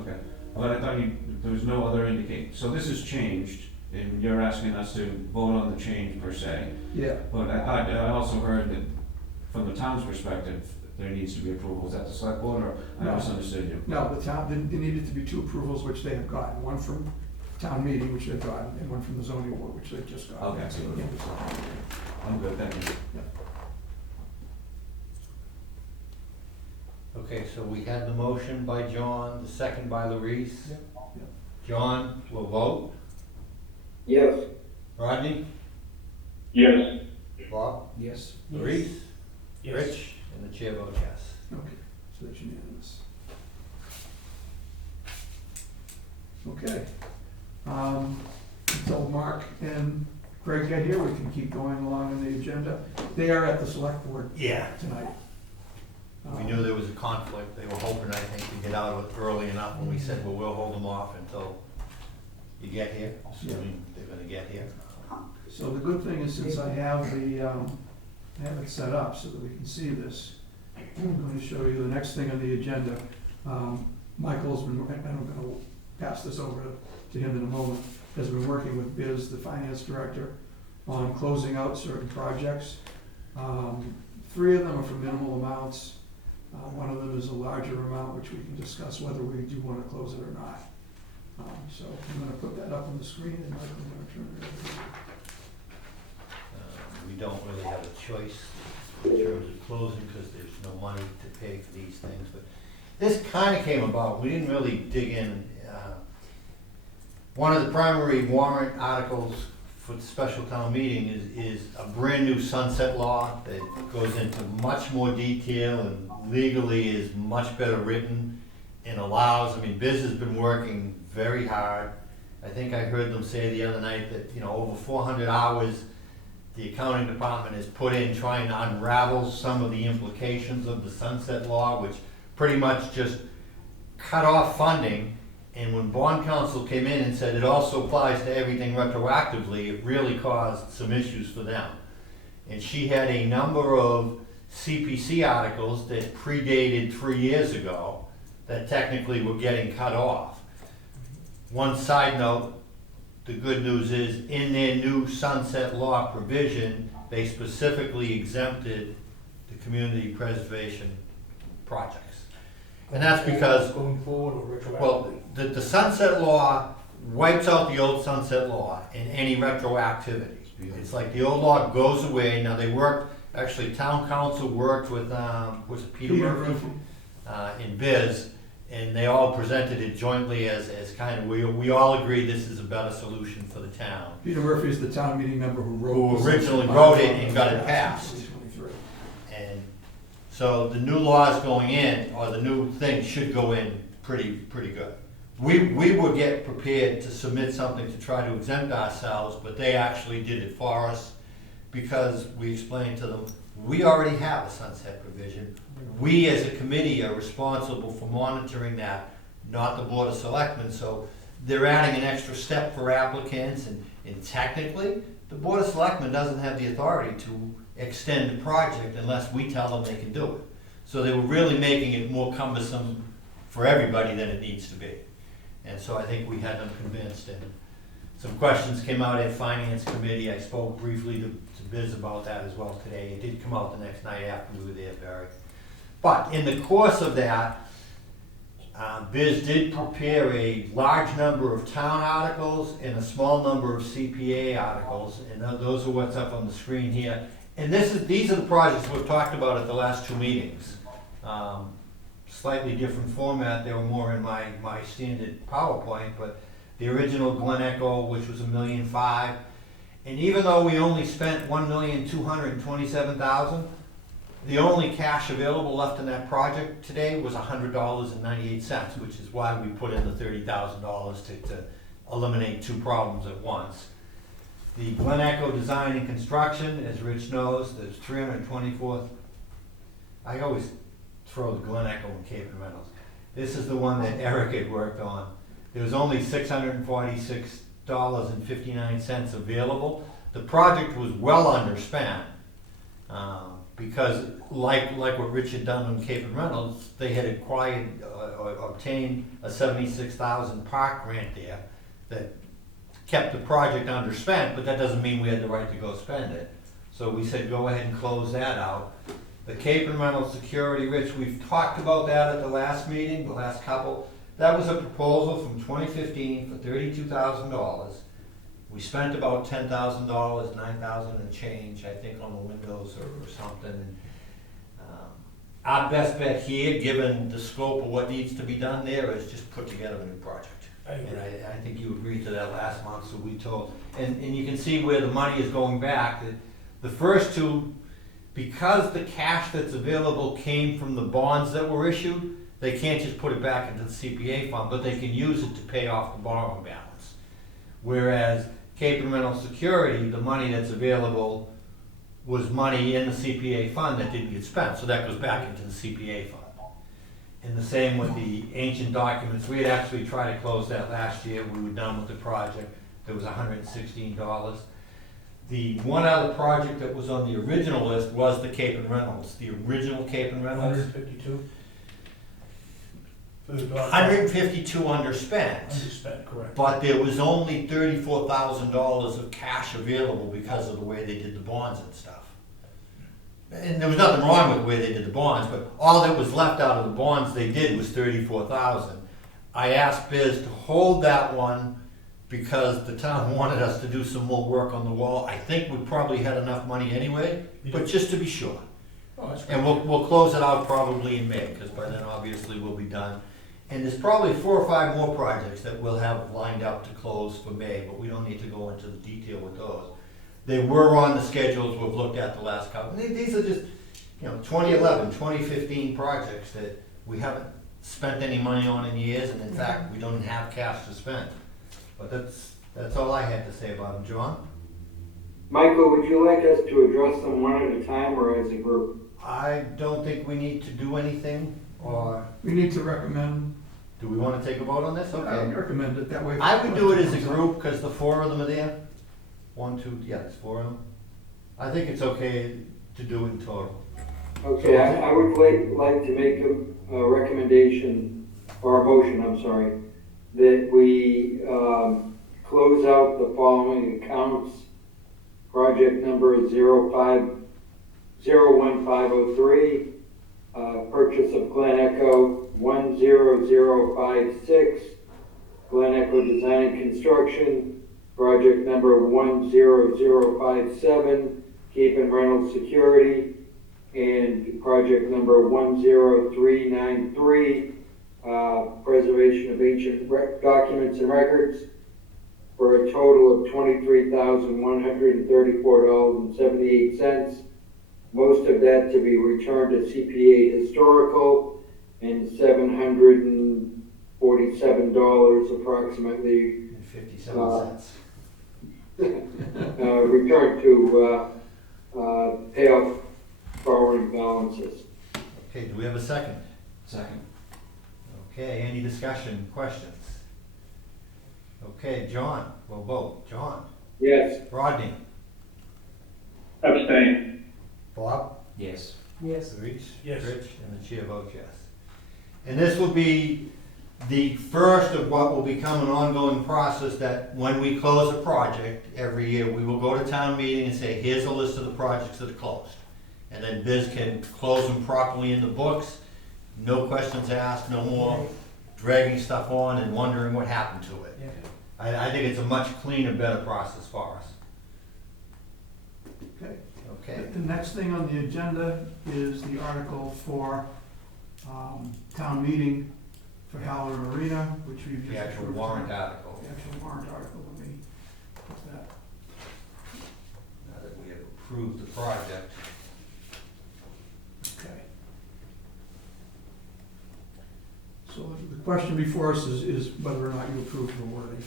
okay. But I thought there was no other so this has changed, and you're asking us to vote on the change per se. Yeah, But I also heard that from the town's perspective, there needs to be approval. Is that the select board, or I No. misunderstood you? no, the town, there needed to be 2 approvals, which they have gotten, one from town meeting, which they've gotten, and one from the zoning board, which they've just gotten. Okay. That's it. I'm good, thank you. Okay, so we had the motion by John, the second by Luis. Yep. John will vote. Yes. Rodney? Yes. Bob? Yes. Luis? Yes. Rich? And the chair votes yes. Okay, so that's unanimous. Okay. Until Mark and Craig get here, we can keep going along in the agenda. They are at the select board Yeah. tonight. We knew there was a conflict. They were hoping, I think, to get out of it early enough when we said, well, we'll hold them off until you get here, assuming they're gonna get here. So the good thing is, since I have it set up so that we can see this, I'm going to show you the next thing on the agenda. Michael's been, and I'm gonna pass this over to him in a moment, has been working with Biz, the finance director, on closing out certain projects. 3 of them are for minimal amounts. One of them is a larger amount, which we can discuss whether we do want to close it or not. So I'm gonna put that up on the screen, and Michael's gonna turn it over to you. We don't really have a choice in terms of closing because there's no money to pay for these things, but this kind of came about, we didn't really dig in. One of the primary warrant articles for the special town meeting is a brand new sunset law that goes into much more detail and legally is much better written and allows, I mean, Biz has been working very hard. I think I heard them say the other night that, over 400 hours the accounting department has put in trying to unravel some of the implications of the sunset law, which pretty much just cut off funding. And when bond counsel came in and said it also applies to everything retroactively, it really caused some issues for them. And she had a number of CPC articles that predated 3 years ago that technically were getting cut off. One side note, the good news is in their new sunset law provision, they specifically exempted the community preservation projects. And that's because, Going forward or retroactively? well, the sunset law wipes out the old sunset law and any retroactivity. It's like the old law goes away. Now they worked, actually town council worked with, was it Peter Murphy? In Biz, and they all presented it jointly as kind of, we all agree this is a better solution for the town. Peter Murphy is the town meeting member who Originally wrote it and got it passed. 2023. And so the new laws going in, or the new thing should go in pretty good. We would get prepared to submit something to try to exempt ourselves, but they actually did it for us because we explained to them, we already have a sunset provision. We as a committee are responsible for monitoring that, not the Board of Selectmen. So they're adding an extra step for applicants, and technically, the Board of Selectmen doesn't have the authority to extend the project unless we tell them they can do it. So they were really making it more cumbersome for everybody than it needs to be. And so I think we had them convinced, and some questions came out at Finance Committee. I spoke briefly to Biz about that as well today. It did come out the next night after we were there, Barry. But in the course of that, Biz did prepare a large number of town articles and a small number of CPA articles, and those are what's up on the screen here. And these are the projects we've talked about at the last 2 meetings. Slightly different format. They were more in my standard PowerPoint, but the original Glen Echo, which was $1.5 million, and even though we only spent $1,227,000, the only cash available left in that project today was $100.98, which is why we put in the $30,000 to eliminate 2 problems at once. The Glen Echo design and construction, as Rich knows, there's 324. I always throw the Glen Echo and Cape and Reynolds. This is the one that Eric had worked on. There was only $646.59 available. The project was well underspent because, like what Rich had done on Cape and Reynolds, they had acquired or obtained a $76,000 park grant there that kept the project underspent, but that doesn't mean we had the right to go spend it. So we said, go ahead and close that out. The Cape and Reynolds security, Rich, we've talked about that at the last meeting, the last couple. That was a proposal from 2015 for $32,000. We spent about $10,000, $9,000 and change, I think, on the windows or something. our best bet here, given the scope of what needs to be done there, is just put together a new project. I agree. And I think you agreed to that last month, so we told, and you can see where the money is going back. The first two, because the cash that's available came from the bonds that were issued, they can't just put it back into the CPA fund, but they can use it to pay off the borrowing balance. Whereas Cape and Rental Security, the money that's available was money in the CPA fund that didn't get spent, so that goes back into the CPA fund. And the same with the ancient documents, we had actually tried to close that last year, we were done with the project, there was $116. The one other project that was on the original list was the Cape and Reynolds, the original Cape and Reynolds. 152? For the dog. 152 underspent, Underspent, correct. but there was only $34,000 of cash available because of the way they did the bonds and stuff. And there was nothing wrong with the way they did the bonds, but all that was left out of the bonds they did was $34,000. I asked Biz to hold that one because the town wanted us to do some more work on the wall. I think we probably had enough money anyway, but just to be sure. Oh, that's great. And we'll close it out probably in May, because by then obviously we'll be done. And there's probably 4 or 5 more projects that we'll have lined up to close for May, but we don't need to go into the detail with those. They were on the schedules we've looked at the last couple. These are just, 2011, 2015 projects that we haven't spent any money on in years, and in fact, we don't have cash to spend. But that's all I had to say about them. John? Michael, would you like us to address them one at a time or as a group? I don't think we need to do anything, or We need to recommend, do we want to take a vote on this? I would Okay. recommend it that way. I would do it as a group, because the 4 of them are there. 1, 2, yeah, there's 4 of them. I think it's okay to do it in total. Okay, I would like to make a recommendation, or a motion, I'm sorry, that we close out the following accounts. Project number 01503, purchase of Glen Echo 10056, Glen Echo Design and Construction, project number 10057, Cape and Reynolds Security, and project number 10393, preservation of ancient documents and records, for a total of $23,134.78. Most of that to be returned to CPA Historical, and $747 approximately 57 cents. returned to pay off borrowing balances. Okay, do we have a second? Second. Okay, any discussion, questions? Okay, John, we'll vote. John? Yes. Rodney? Abstain. Bob? Yes. Yes. Rich? Yes. Rich, and the chair votes yes. And this will be the first of what will become an ongoing process, that when we close a project every year, we will go to town meeting and say, here's a list of the projects that are closed. And then Biz can close them properly in the books, no questions asked, no more dragging stuff on and wondering what happened to it. Yeah. I think it's a much cleaner, better process for us. Okay. Okay, The next thing on the agenda is the article for town meeting for Howler Marina, which we've just the actual approved. warrant article, The actual warrant article, let me put that. now that we have approved the project. Okay. So the question before us is whether or not you approve the wording.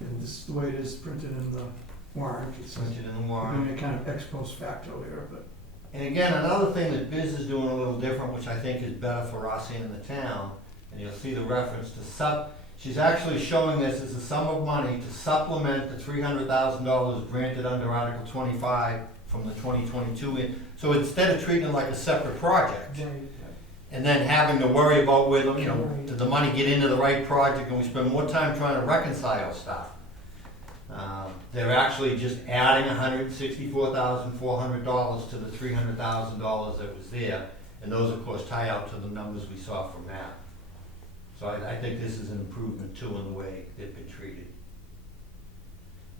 And this is the way it is printed in the warrant. It's Printed in the doing warrant. a kind of ex post facto here, but And again, another thing that Biz is doing a little different, which I think is better for us and the town, and you'll see the reference to she's actually showing this as a sum of money to supplement the $300,000 granted under Article 25 from the 2022. So instead of treating it like a separate project, and then having to worry about where, did the money get into the right project, and we spend more time trying to reconcile stuff. They're actually just adding $164,400 to the $300,000 that was there, and those of course tie out to the numbers we saw from that. So I think this is an improvement too in the way they've been treated.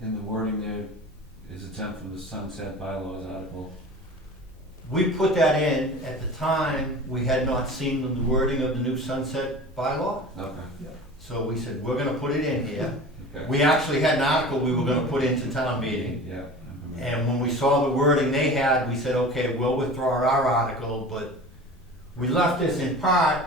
And the wording there is exempt from the sunset bylaws article. we put that in, at the time, we had not seen the wording of the new sunset bylaw. Okay, So we said, we're gonna put it in here. okay. We actually had an article we were gonna put into town meeting. Yeah. And when we saw the wording they had, we said, okay, we'll withdraw our article, but we left this in part,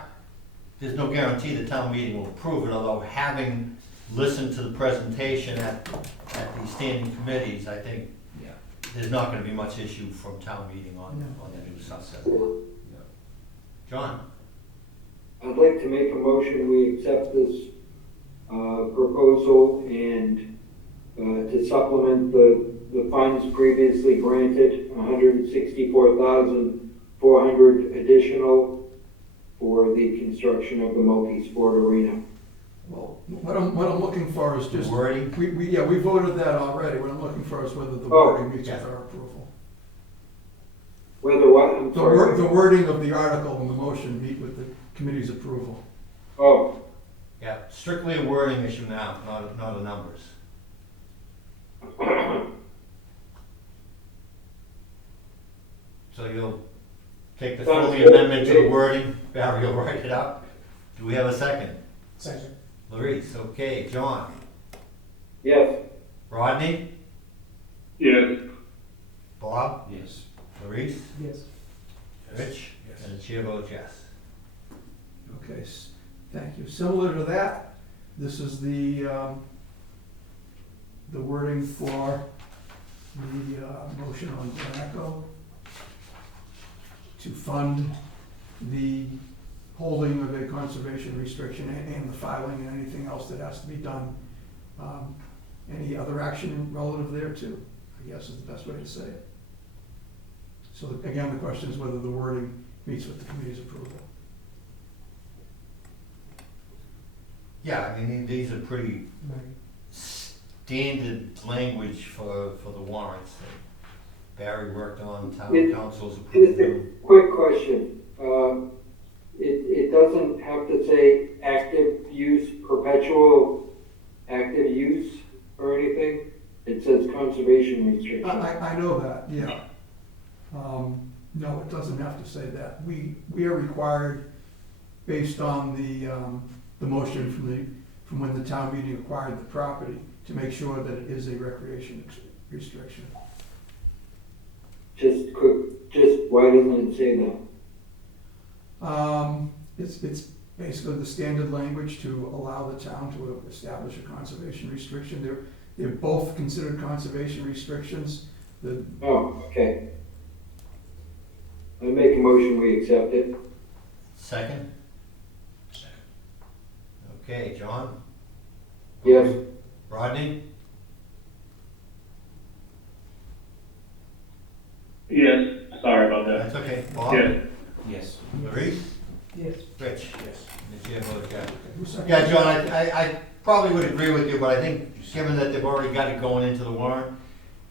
there's no guarantee the town meeting will approve it, although having listened to the presentation at the standing committees, I think Yeah. there's not gonna be much issue from town meeting on the new sunset law. John? I'd like to make a motion, we accept this, proposal and, to supplement the funds previously granted, $164,400 additional for the construction of the multi-sport arena. Well, what I'm looking for is just, Wording? we voted that already. What I'm looking for is whether the Oh, wording meets with yeah. our approval. Whether what, I'm The sorry? wording of the article and the motion meet with the committee's approval. Oh, Yeah, strictly a wording issue now, not a numbers. So you'll take the Sounds friendly good. amendment to the wording, Barry will write it up. Do we have a second? Second. Larice, okay, John? yes. Rodney? Yes. Bob? Yes. Larice? Yes. Rich? Yes. And the chair votes yes. Okay, thank you. Similar to that, this is the wording for the motion on Glen to fund the holding of a conservation restriction and the filing and anything else that has to be done. Any other action relative there too, I guess is the best way to say it. So again, the question is whether the wording meets with the committee's approval. Yeah, I mean, these are pretty standard language for the warrants that Barry worked on, town council's approved Just a them. quick question. It doesn't have to say active use, perpetual active use or anything? It says conservation restriction. I know that, yeah. No, it doesn't have to say that. We are required, based on the motion from when the town meeting acquired the property, to make sure that it is a recreation restriction. Just why doesn't it say that? It's basically the standard language to allow the town to establish a conservation restriction. They're both considered conservation restrictions. Oh, okay. I make a motion, we accept it. Second? Okay, John? Yes. Rodney? Yes. Sorry about that. That's okay. Bob? Yes. Yes. Larice? Yes. Rich? Yes. And the chair votes yes. Who seconded Yeah, it? John, I probably would agree with you, but I think, given that they've already got it going into the warrant,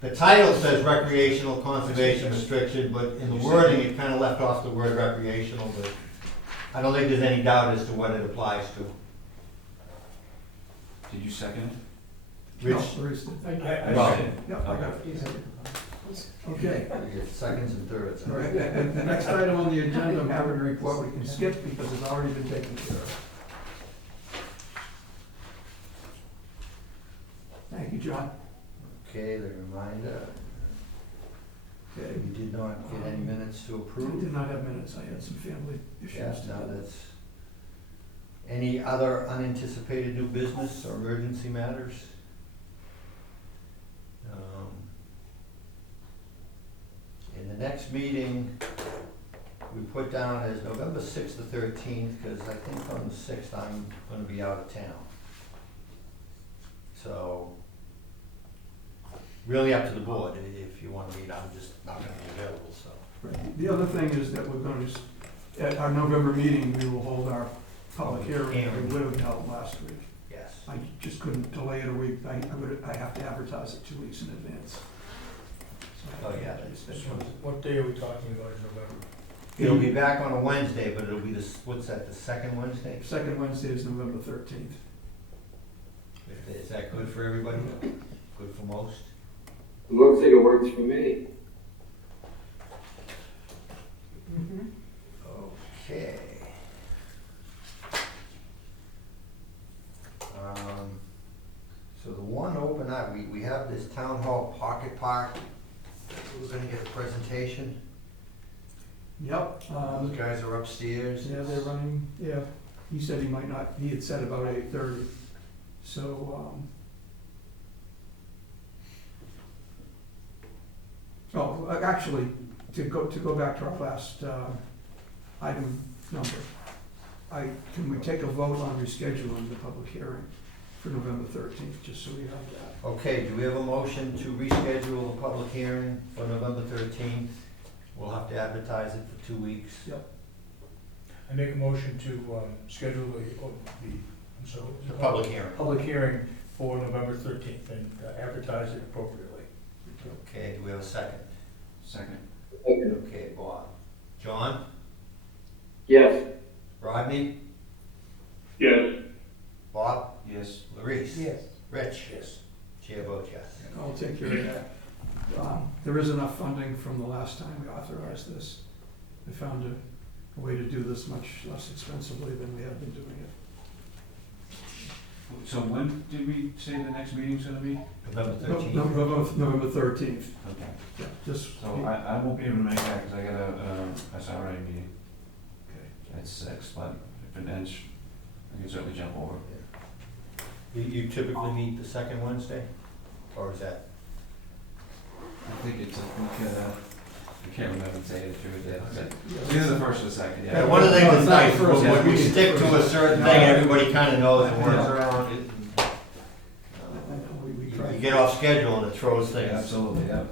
the title says recreational conservation restriction, but in the wording, it kind of left off the word recreational, but I don't think there's any doubt as to what it applies to. Did you second No, Rich? there is- I Well, said, Yep, I got it. Okay. you get seconds and thirds. All right, and the next item on the agenda, I'm having a report we can skip because it's already been taken care of. Thank you, John. Okay, the reminder, Okay. we did not get any minutes to I approve. did not have minutes, I had some family issues. Yes, to now do. that's, any other unanticipated new business or emergency matters? In the next meeting, we put down as November 6th to 13th, because I think on the 6th I'm gonna be out of town. So, really up to the board, if you wanna meet, I'm just not gonna be available, so. Right. The other thing is that we're going to, at our November meeting, we will hold our public hearing that we would have held last week. Yes. I just couldn't delay it a week, I have to advertise it 2 weeks in advance. So I Oh, yeah, have to that's- reschedule. what day are we talking about in November? It'll be back on a Wednesday, but it'll be what's that, the second Wednesday? Second Wednesday is November 13th. Is that good for everybody? Good for most? It looks like it works for me. Okay. So the one open, we have this town hall pocket park. We're gonna get a presentation. Yep. Those guys are upstairs. Yeah, they're running, yeah, he said he might not, he had said about 8:30, so, actually, to go back to our last, item number, can we take a vote on rescheduling the public hearing for November 13th, just so we have that? Okay, do we have a motion to reschedule the public hearing for November 13th? We'll have to advertise it for 2 weeks. I make a motion to, schedule I'm sorry. The public hearing. Public hearing for November 13th and advertise it appropriately. Okay, do we have a second? Second. Okay, Bob. John? Yes. Rodney? Yes. Bob? Yes. Larice? Yes. Rich? Yes. Chair votes yes. I'll take care of that. There is enough funding from the last time we authorized this. I found a way to do this much less expensively than we had been doing it. So when did we say the next meeting's gonna be? November No, 13th. November 13th, Okay. yeah, just. So I won't be able to make that because I got a SRA meeting Okay. at 6, but if it ends, I can certainly jump over. You typically meet the second Wednesday? Or is that? I think it's, I can't remember the date of it. Yeah. It's either the first or the second, Yeah, yeah. one of the things No, that's it's not nice, the first when we meeting. stick to a certain No. thing, everybody kinda knows and works Yeah. around it. I know, we You tried. get off schedule and it throws Yeah, things. absolutely, yeah.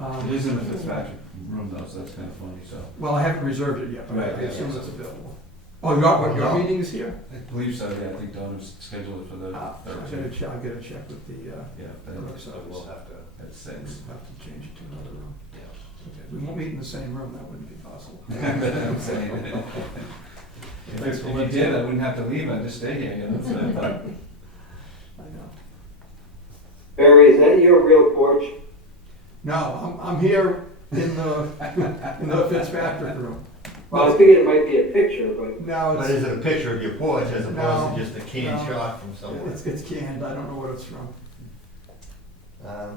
It is in the Fitzpatrick room though, so that's kind of funny, so. Well, I haven't reserved it yet, but I Right, assume yeah. it's available. Oh, your No. meeting is here? I believe so, yeah, I think Donna's scheduled it for the I gotta 13th. check, I gotta check with the, Yeah, clerk's but office. we'll have to, at 6. We'll have to change it to another room. Yeah. Okay, we won't meet in the same room, that wouldn't be possible. I'm saying. If you did, I wouldn't have to leave, I'd just stay here, you know, so I thought. I know. Barry, is that your real porch? No, I'm here in the Fitzpatrick room. Well, I figured it might be a picture, but No, But is it a picture of your porch as opposed No, to just a canned no. shot from somewhere? it's canned, I don't know what it's from.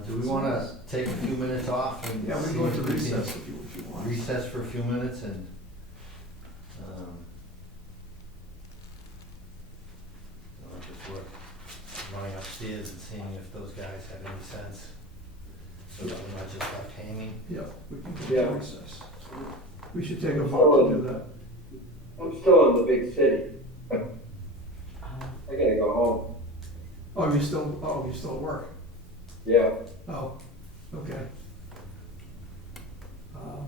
Do we wanna take a few minutes off and Yeah, we see can go if into we can recess if you want. recess for a few minutes and, just work, running upstairs and seeing if those guys have any sense. So that we're not just left hanging. Yeah, we can go Yeah. into recess. We should take a vote to do that. I'm still in the big city. I gotta go home. Oh, you still at work? Yeah. Oh, okay. Well,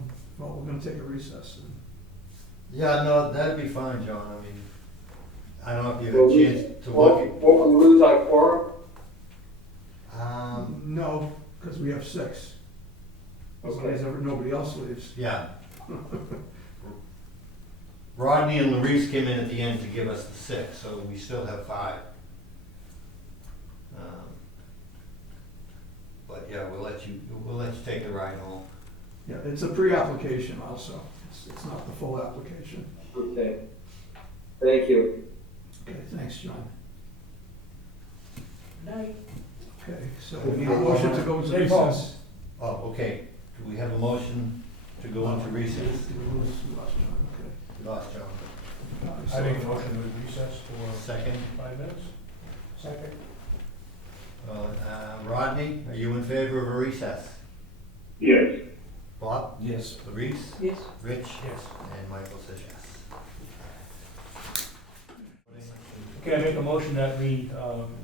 we're gonna take a recess. Yeah, no, that'd be fine, John, I mean, I don't know if you Will had a we- chance to look at. Won't we lose our quorum? No, because we have 6. As long as nobody else leaves. Yeah. Rodney and Larice came in at the end to give us the 6, so we still have 5. But yeah, we'll let you take the ride home. Yeah, it's a pre-application also. It's not the full application. Okay. Thank you. Okay, thanks, John. Night. Okay, so we need a motion to go into Stay home. recess. Oh, okay, do we have a motion to go into recess? We lost John, okay. We lost John. I make a motion to recess for Second, 5 minutes. Second. Rodney, are you in favor of a recess? Yes. Bob? Yes. Larice? Yes. Rich? Yes. And Michael says yes. Okay, I make a motion that we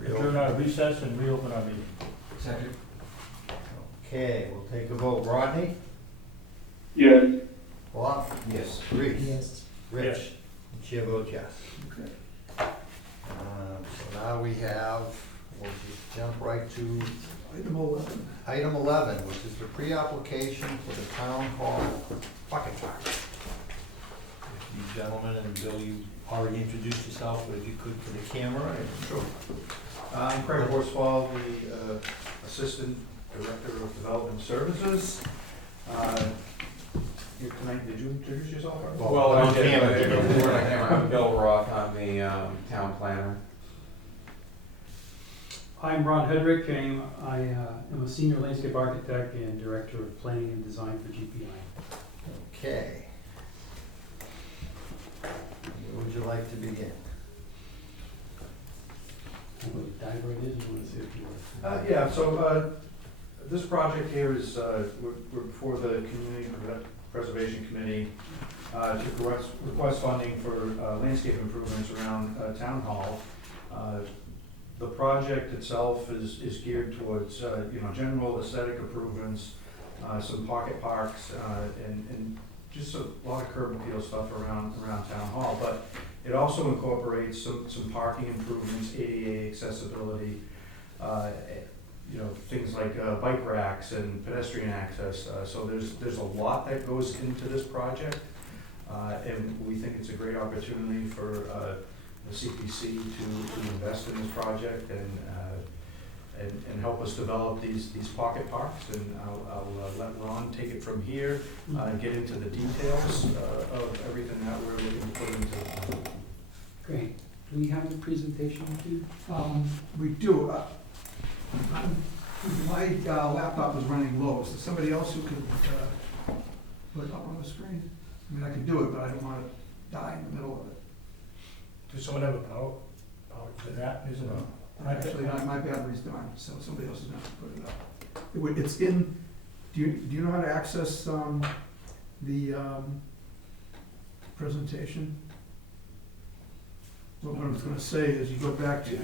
adjourn our recess and reopen our meeting. Second. Okay, we'll take a vote. Rodney? Yes. Bob? Yes. Larice? Yes. Rich? Yes. And chair votes yes. Okay. So now we have, we'll just jump right to Item 11. item 11, which is the pre-application for the town hall bucket truck. If you gentlemen, and Bill, you already introduced yourself, but if you could for the camera. Sure. I'm Craig Horsfall, the Assistant Director of Development Services. Tonight, did you introduce yourself? Or? Well, I on did, camera, but Jimmy. before I came, I'm Bill Roth, I'm the town planner. I'm Ron Hedrick, and I am a senior landscape architect and director of planning and design for GPI. Okay. Where would you like to begin? I'm going to dive right in, I want to see if you Yeah, so this project here is, we're before the Community Preservation Committee to request funding for landscape improvements around Town Hall. The project itself is geared towards, general aesthetic improvements, some pocket parks, and just a lot of curb appeal stuff around Town Hall. But it also incorporates some parking improvements, ADA accessibility, things like bike racks and pedestrian access. So there's a lot that goes into this project, and we think it's a great opportunity for the CPC to invest in this project and help us develop these pocket parks. And I'll let Ron take it from here, get into the details of everything that we're looking to put into the plan. Great. Do we have a presentation to do? We do. My laptop is running low. Is there somebody else who could put it up on the screen? I mean, I can do it, but I don't want to die in the middle of it. Does someone have a power to that? Isn't it? Actually, my battery's done, so somebody else is going to put it up. It's in, do you know how to access the presentation? What I was going to say is you go back to,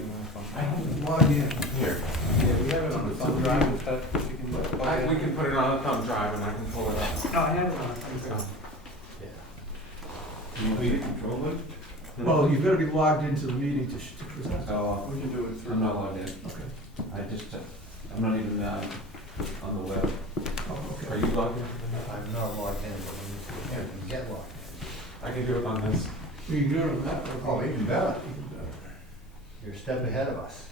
log in. Here. Yeah, we have it on the thumb drive. If that, if you can plug it in. We can put it on a thumb drive and I can pull it up. Oh, I have it on. So, You want me to control it? Well, you've got to be logged into the meeting to present. Oh, We can do it through. I'm not logged in. Okay. I'm not even on the web. Oh, Are okay. you logged in? I'm not logged in, but we can get logged in. I can do it on this. Well, you can do it on that. Oh, even better. Even better. You're a step ahead of us.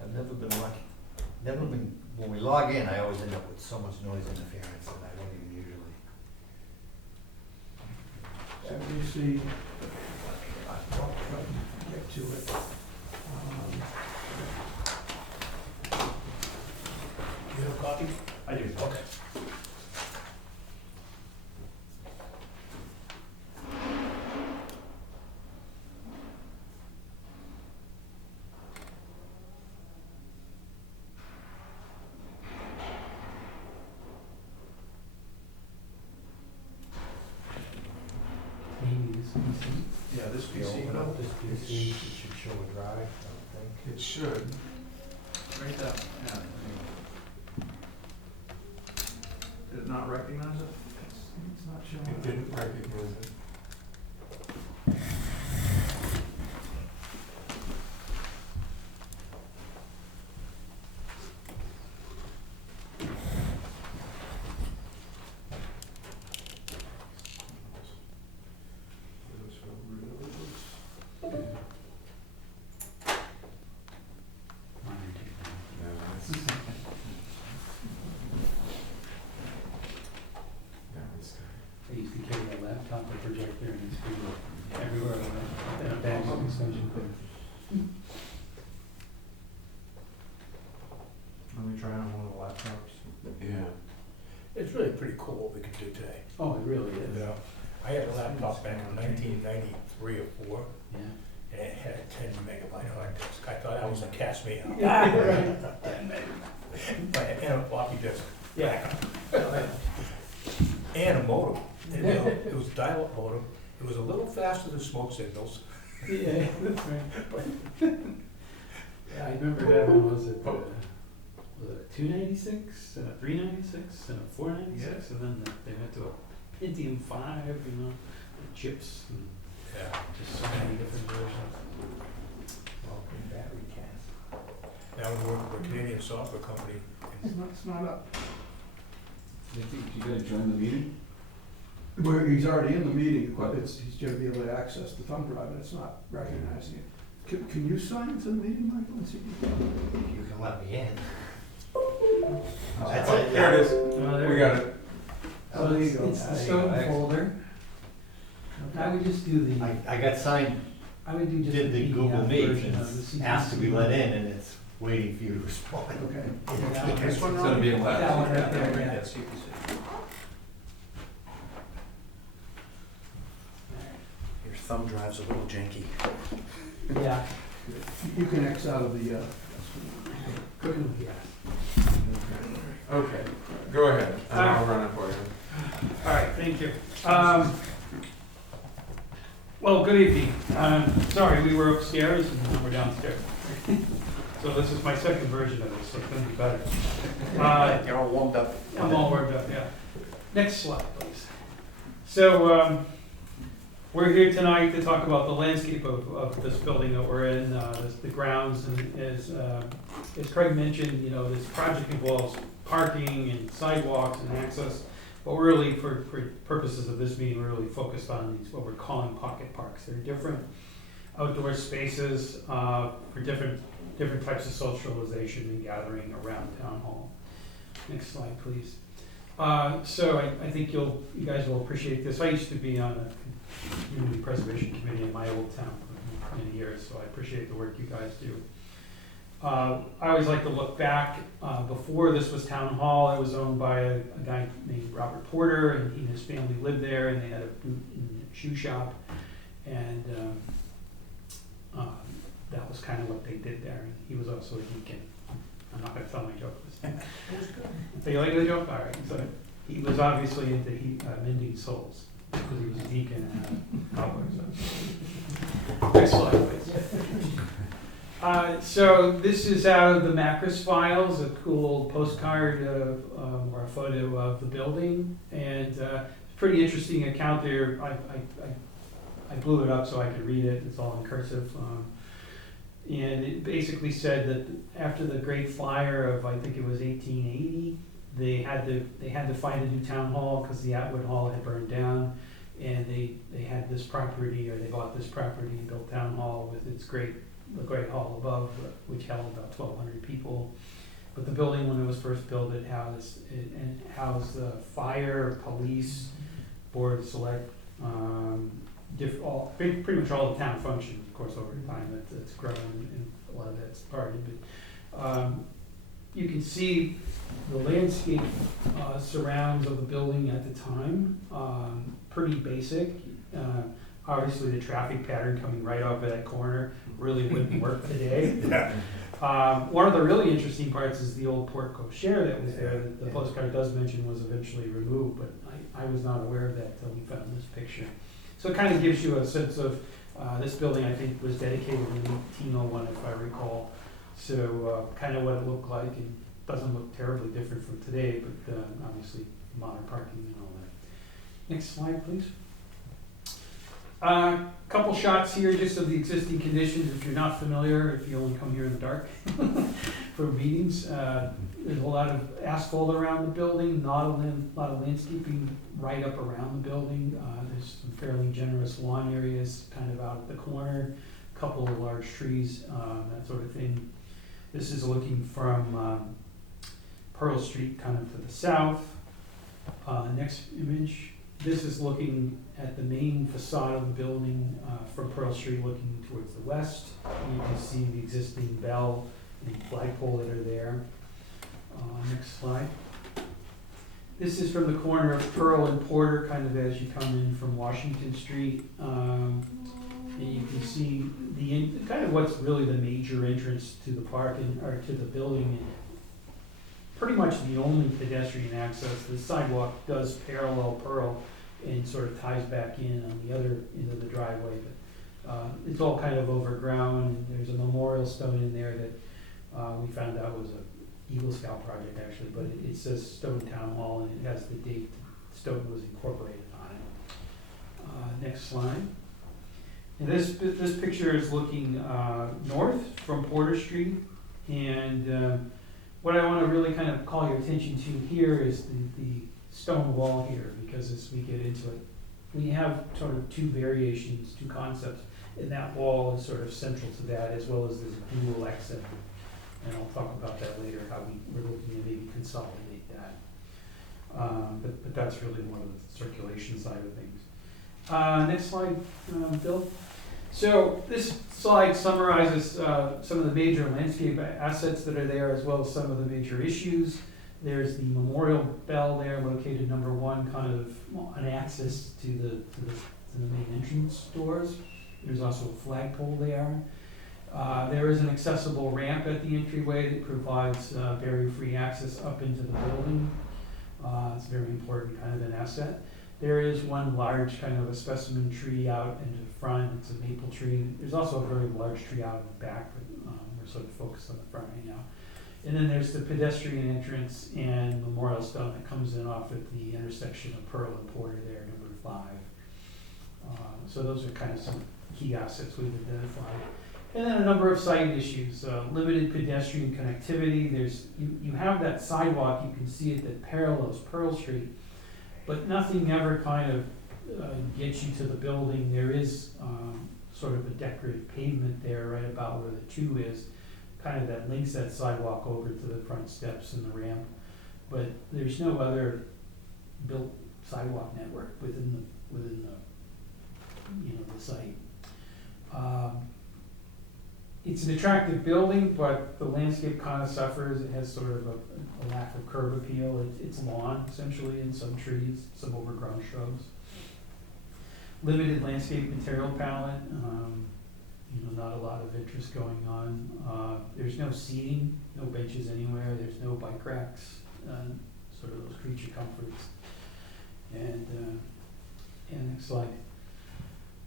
I've never been lucky. When we log in, I always end up with so much noise interference that I don't even usually. So you see, I'll try to get to it. Do you have a copy? I do. Okay. Maybe this PC. Yeah, this You PC, open up no, this PC, it should show a drive, I think. it should. Right there, yeah. Did it not recognize it? It's not showing. It didn't recognize it. I used to carry a laptop and projector and it's pretty everywhere. And a bag of extension cord. Let me try on one of the laptops. Yeah. It's really pretty cool what we can do today. Oh, it really is. Yeah. I had a laptop back in 1993 or 4, Yeah. and it had a 10 megabyte hard disk. I thought I was a cast me out. Yeah, right. And a floppy disk. Yeah. And a modem. It was a dial-up modem. It was a little faster than smoke signals. Yeah, that's right. Yeah, I remember having, was it a 296 and a 396 and a 496, and then they went to a Pentium 5, with chips and Yeah. just so many different versions. Welcome battery cast. Now we work with a Canadian software company. It's not up. You gotta join the meeting? He's already in the meeting, but he's going to be able to access the thumb drive, and it's not recognizing it. Can you sign into the meeting, Michael, and see? If you can let me in. That's Oh, it. There it is. there We got it. So there you it's, go. it's the There you Stoughton go. folder. I would just do the, I got signed, I would do just did the PDF Google Meet, version and of the it's CPC. asked to be let in, and it's waiting for you to respond. Okay. Yeah. This one, It's gonna be a That last. one right there, Yeah, yeah. CPC. Your thumb drive's a little janky. Yeah. You can X out of the, Okay, go ahead, and I'll run it for you. All right, thank you. Well, good evening. Sorry, we were upstairs and now we're downstairs. So this is my second version of this, so it's gonna be better. You're all warmed up. I'm all warmed up, yeah. Next slide, please. So, we're here tonight to talk about the landscape of this building that we're in, the grounds, and as Craig mentioned, you know, this project involves parking and sidewalks and access, but we're really, for purposes of this meeting, we're really focused on these, what we're calling pocket parks. They're different outdoor spaces for different types of socialization and gathering around town hall. Next slide, please. So I think you guys will appreciate this. I used to be on a community preservation committee in my old town for many years, so I appreciate the work you guys do. I always like to look back. Before this was town hall, it was owned by a guy named Robert Porter, and he and his family lived there, and they had a boot and shoe shop, and that was kind of what they did there. And he was also a deacon. I'm not going to tell my joke this time. So you like the joke? All right. So he was obviously into mending souls because he was a deacon and a cobbler. So. Next slide, please. So this is out of the Macris files, a cool old postcard or a photo of the building, and pretty interesting account there. I blew it up so I could read it. It's all in cursive. And it basically said that after the Great Fire of, I think it was 1880, they had to find a new town hall because the Atwood Hall had burned down, and they had this property, or they bought this property and built town hall with the great hall above, which held about 1,200 people. But the building, when it was first built, it housed the fire, police, board of select, pretty much all the town functions. Of course, over time it's grown and a lot of that's party. But you can see the landscape surrounds of the building at the time. Pretty basic. Obviously, the traffic pattern coming right off of that corner really wouldn't work today. One of the really interesting parts is the old porte cochere that was there that the postcard does mention was eventually removed, but I was not aware of that until we found this picture. So it kind of gives you a sense of this building, I think, was dedicated in 1801, if I recall. So kind of what it looked like, and doesn't look terribly different from today, but obviously modern parking and all that. Next slide, please. Couple shots here just of the existing conditions. If you're not familiar, if you only come here in the dark for meetings, there's a lot of asphalt around the building, not a lot of landscaping right up around the building. There's some fairly generous lawn areas kind of out at the corner, a couple of large trees, that sort of thing. This is looking from Pearl Street kind of to the south. Next image. This is looking at the main facade of the building from Pearl Street, looking towards the west. You can see the existing bell and flagpole that are there. Next slide. This is from the corner of Pearl and Porter, kind of as you come in from Washington Street. And you can see kind of what's really the major entrance to the park or to the building. Pretty much the only pedestrian access. The sidewalk does parallel Pearl and sort of ties back in on the other end of the driveway. But it's all kind of overgrown, and there's a memorial stone in there that we found out was a Eagle Scout project actually, but it says Stoughton Town Hall, and it has the date Stoughton was incorporated on it. Next slide. And this picture is looking north from Porter Street, and what I want to really kind of call your attention to here is the stone wall here, because as we get into it, we have sort of two variations, two concepts. And that wall is sort of central to that, as well as this dual exit. And I'll talk about that later, how we're looking to maybe consolidate that. But that's really more of the circulation side of things. Next slide, Bill. So this slide summarizes some of the major landscape assets that are there, as well as some of the major issues. There's the memorial bell there, located number 1, kind of on access to the main entrance doors. There's also a flagpole there. There is an accessible ramp at the entryway that provides barrier-free access up into the building. It's a very important kind of an asset. There is one large kind of a specimen tree out into the front. It's a maple tree. There's also a very large tree out in the back, but we're sort of focused on the front right now. And then there's the pedestrian entrance and memorial stone that comes in off at the intersection of Pearl and Porter there, number 5. So those are kind of some key assets we've identified. And then a number of site issues, limited pedestrian connectivity. You have that sidewalk, you can see it, that parallels Pearl Street, but nothing ever kind of gets you to the building. There is sort of a decorative pavement there right about where the 2 is, kind of that links that sidewalk over to the front steps and the ramp. But there's no other built sidewalk network within the site. It's an attractive building, but the landscape kind of suffers. It has sort of a lack of curb appeal. It's lawn, essentially, and some trees, some overgrown shrubs. Limited landscape material palette, not a lot of interest going on. There's no seating, no benches anywhere. There's no bike racks, sort of those creature comforts. And next slide.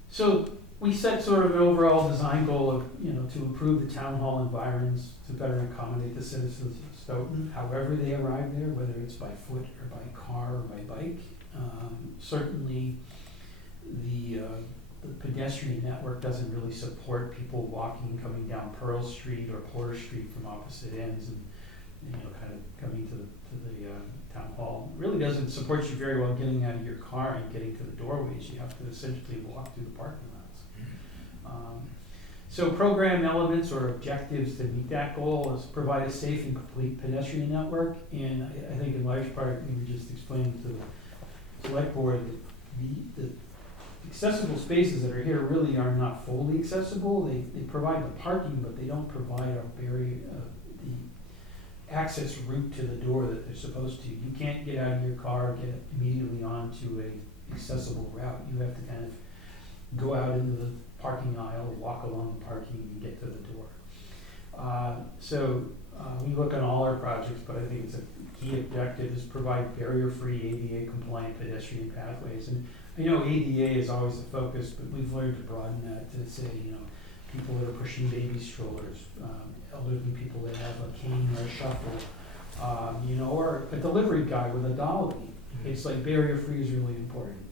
So we set sort of an overall design goal of, to improve the town hall environs to better accommodate the citizens of Stoughton, however they arrive there, whether it's by foot or by car or by bike. Certainly, the pedestrian network doesn't really support people walking, coming down Pearl Street or Porter Street from opposite ends, and kind of coming to the town hall. It really doesn't support you very well getting out of your car and getting to the doorways. You have to essentially walk through the parking lots. So program elements or objectives to meet that goal is provide a safe and complete pedestrian network. And I think in large part, we were just explaining to the select board that the accessible spaces that are here really are not fully accessible. They provide the parking, but they don't provide the access route to the door that they're supposed to. You can't get out of your car, get immediately onto a accessible route. You have to kind of go out into the parking aisle, walk along the parking, and get to the door. We look at all our projects, but I think it's a key objective is provide barrier-free ADA compliant pedestrian pathways. And I know ADA is always the focus, but we've learned to broaden that to say, people that are pushing baby strollers, elderly people that have a cane or a shuffle, or a delivery guy with a dolly. It's like barrier-free is really important.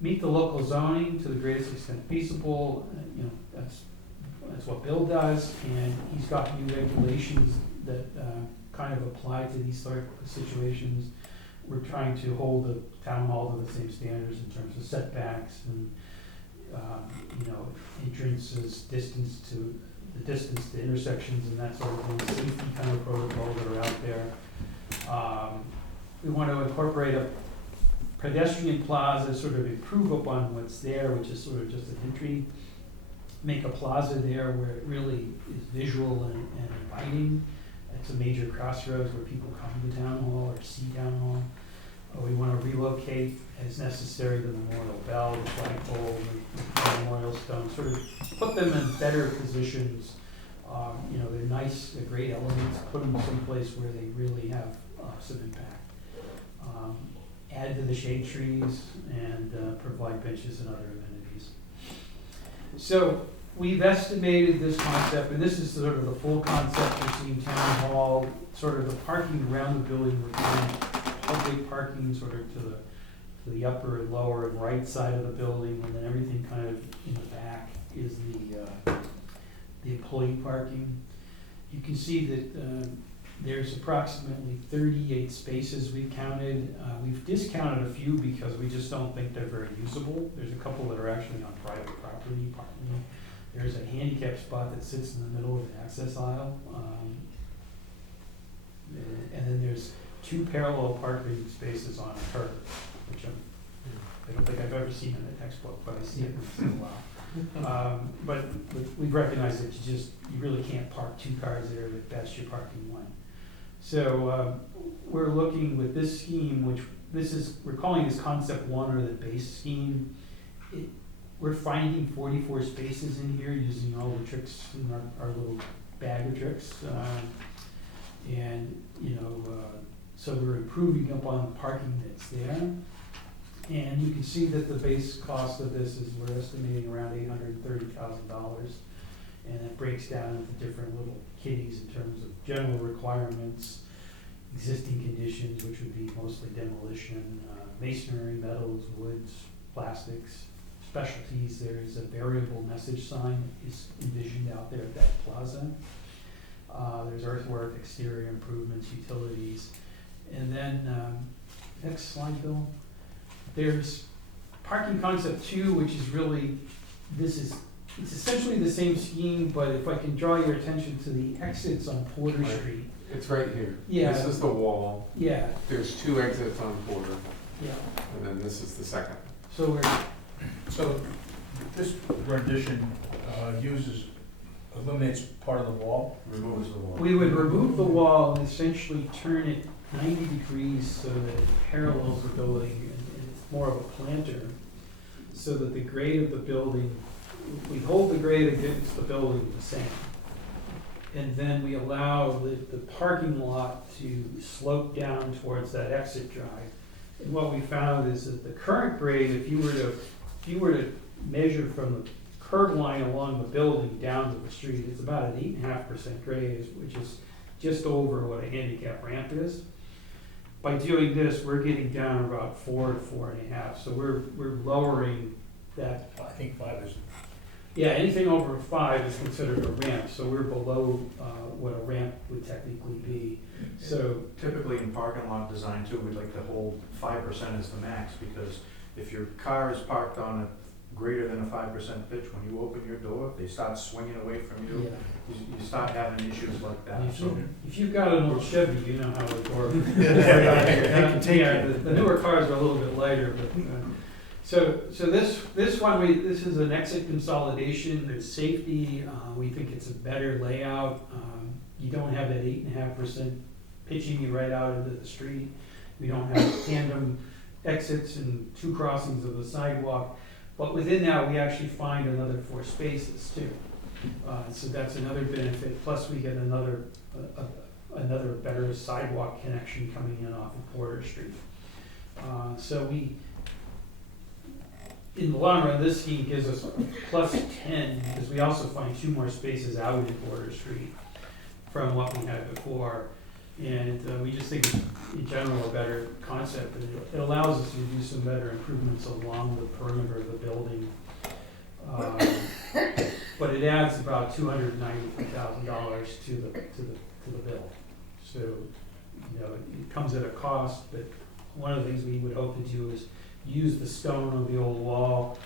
Meet the local zoning to the greatest extent feasible. That's what Bill does, and he's got new regulations that kind of apply to these sort of situations. We're trying to hold the town hall to the same standards in terms of setbacks and entrances, distance to intersections and that sort of thing, safety kind of protocols that are out there. We want to incorporate a pedestrian plaza, sort of improve upon what's there, which is sort of just an entry. Make a plaza there where it really is visual and inviting. It's a major crossroads where people come to town hall or see town hall. We want to relocate as necessary the memorial bell, the flagpole, the memorial stone, sort of put them in better positions. They're nice, they're great elements, put them someplace where they really have some impact. Add to the shade trees and provide benches and other amenities. So we've estimated this concept, and this is sort of the full concept. You're seeing town hall, sort of the parking around the building. We're doing public parking sort of to the upper and lower and right side of the building, and then everything kind of in the back is the employee parking. You can see that There's approximately 38 spaces we've counted. We've discounted a few because we just don't think they're very usable. There's a couple that are actually on private property. There's a handicap spot that sits in the middle of the access aisle. And then there's 2 parallel parking spaces on a curb, which I don't think I've ever seen in a textbook, but I see it once in a while. But we've recognized that you really can't park 2 cars there, that that's your parking one. So we're looking with this scheme, which we're calling this concept 1 or the base scheme. We're finding 44 spaces in here using all the tricks in our little bag of tricks. So we're improving upon the parking that's there. And you can see that the base cost of this is, we're estimating around $830,000. And it breaks down into different little kitties in terms of general requirements, existing conditions, which would be mostly demolition, masonry, metals, woods, plastics, specialties. There's a variable message sign that is envisioned out there at that plaza. There's earthwork, exterior improvements, utilities. And then, next slide, Bill. There's parking concept 2, which is really, it's essentially the same scheme, but if I can draw your attention to the exits on Porter Right. Street. It's right here. Yeah. This is the wall. Yeah, There's 2 exits on Porter, yeah. and then this is the second. So this rendition eliminates part of the wall? Removes the wall. We would remove the wall and essentially turn it 90 degrees so that it parallels the building and it's more of a planter, so that the grade of the building, we hold the grade against the building the same. And then we allow the parking lot to slope down towards that exit drive. And what we found is that the current grade, if you were to measure from the curb line along the building down to the street, it's about an 8.5% grade, which is just over what a handicap ramp is. By doing this, we're getting down about 4 to 4.5. So we're lowering that. I think 5 is. Yeah, anything over 5 is considered a ramp, so we're below what a ramp would technically be. So Typically in parking lot design too, we'd like to hold 5% as the max, because if your car is parked on a greater than a 5% pitch, when you open your door, they start swinging away from you. yeah. You start having issues like that, so. If you've got an old Chevy, you know how it works. They can take Yeah, it. the newer cars are a little bit lighter, but, so this one, this is an exit consolidation, there's safety, we think it's a better layout. You don't have that 8.5% pitching you right out into the street. We don't have tandem exits and 2 crossings of the sidewalk. But within that, we actually find another 4 spaces too. So that's another benefit, plus we get another better sidewalk connection coming in off of Porter Street. So in the long run, this scheme gives us a +10, because we also find 2 more spaces out in Porter Street from what we had before. And we just think it's, in general, a better concept. And it allows us to do some better improvements along the perimeter of the building. But it adds about $293,000 to the bill. So, it comes at a cost, but one of the things we would hope to do is use the stone of the old wall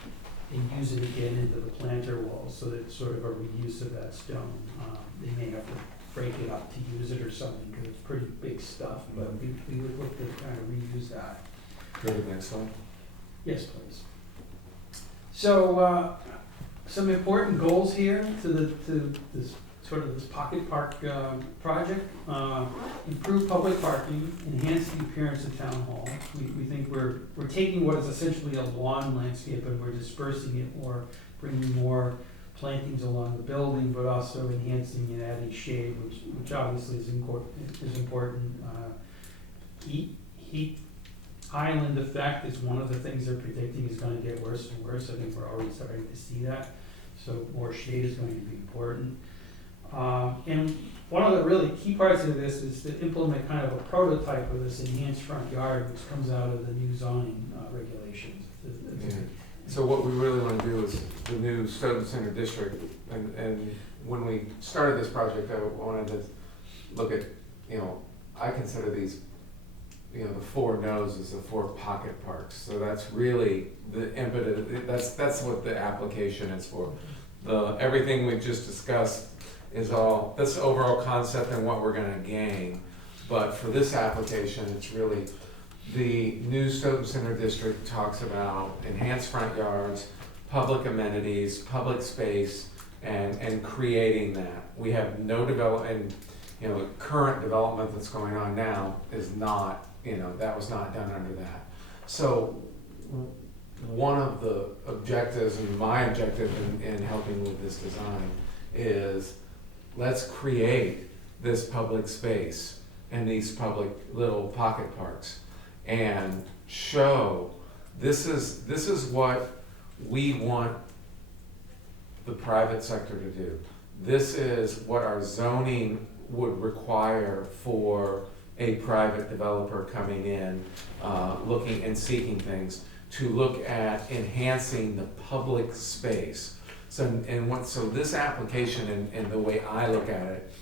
and use it again into the planter wall, so that it's sort of a reuse of that stone. They may have to break it up to use it or something, because it's pretty big stuff, but we would look to kind of reuse that. Go to the next slide. Yes, please. So, some important goals here to this sort of this pocket park project. Improve public parking, enhance the appearance of town hall. We think we're taking what is essentially a lawn landscape and we're dispersing it, or bringing more plantings along the building, but also enhancing and adding shade, which obviously is important. Heat island effect is one of the things they're predicting is going to get worse and worse. I think we're already starting to see that. So more shade is going to be important. And one of the really key parts of this is to implement kind of a prototype of this enhanced front yard, which comes out of the new zoning regulations. Yeah. So what we really want to do is the new Stoughton Center District, and when we started this project, I wanted to look at I consider these, the 4 nodes as the 4 pocket parks. So that's really the impetus, that's what the application is for. Everything we've just discussed is all, that's the overall concept and what we're gonna gain. But for this application, it's really, the new Stoughton Center District talks about enhanced front yards, public amenities, public space, and creating that. We have no development, the current development that's going on now is not, that was not done under that. So one of the objectives, and my objective in helping with this design, is let's create this public space and these public little pocket parks and show this is what we want the private sector to do. This is what our zoning would require for a private developer coming in, looking and seeking things, to look at enhancing the public space. So this application and the way I look at it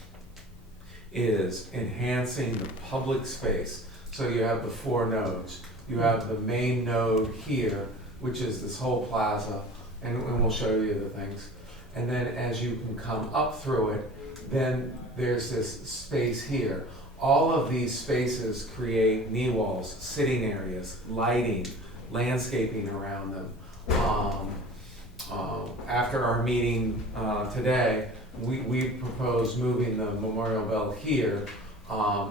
is enhancing the public space. So you have the 4 nodes. You have the main node here, which is this whole plaza, and we'll show you the things. And then as you can come up through it, then there's this space here. All of these spaces create knee walls, sitting areas, lighting, landscaping around them. After our meeting today, we propose moving the memorial bell here.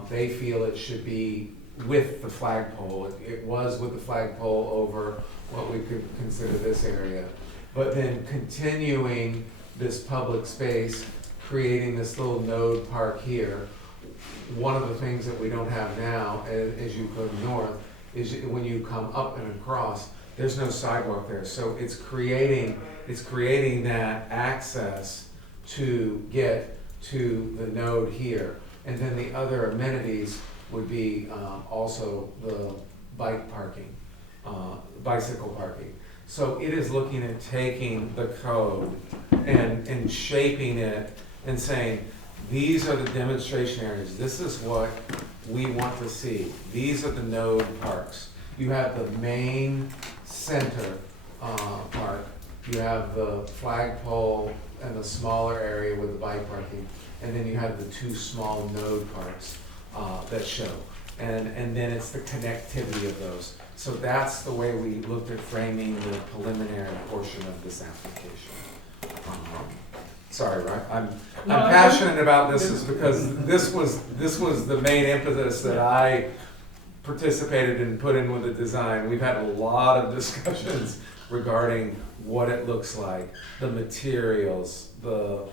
They feel it should be with the flagpole. It was with the flagpole over what we could consider this area. But then continuing this public space, creating this little node park here. One of the things that we don't have now, as you go north, is when you come up and across, there's no sidewalk there. So it's creating that access to get to the node here. And then the other amenities would be also the bike parking, bicycle parking. So it is looking at taking the code and shaping it and saying, these are the demonstration areas. This is what we want to see. These are the node parks. You have the main center park. You have the flagpole and the smaller area with the bike parking. And then you have the 2 small node parks that show. And then it's the connectivity of those. So that's the way we looked at framing the preliminary portion of this application. Sorry, right? I'm passionate about this is because this was the main impetus that I participated in, put in with the design. We've had a lot of discussions regarding what it looks like, the materials, the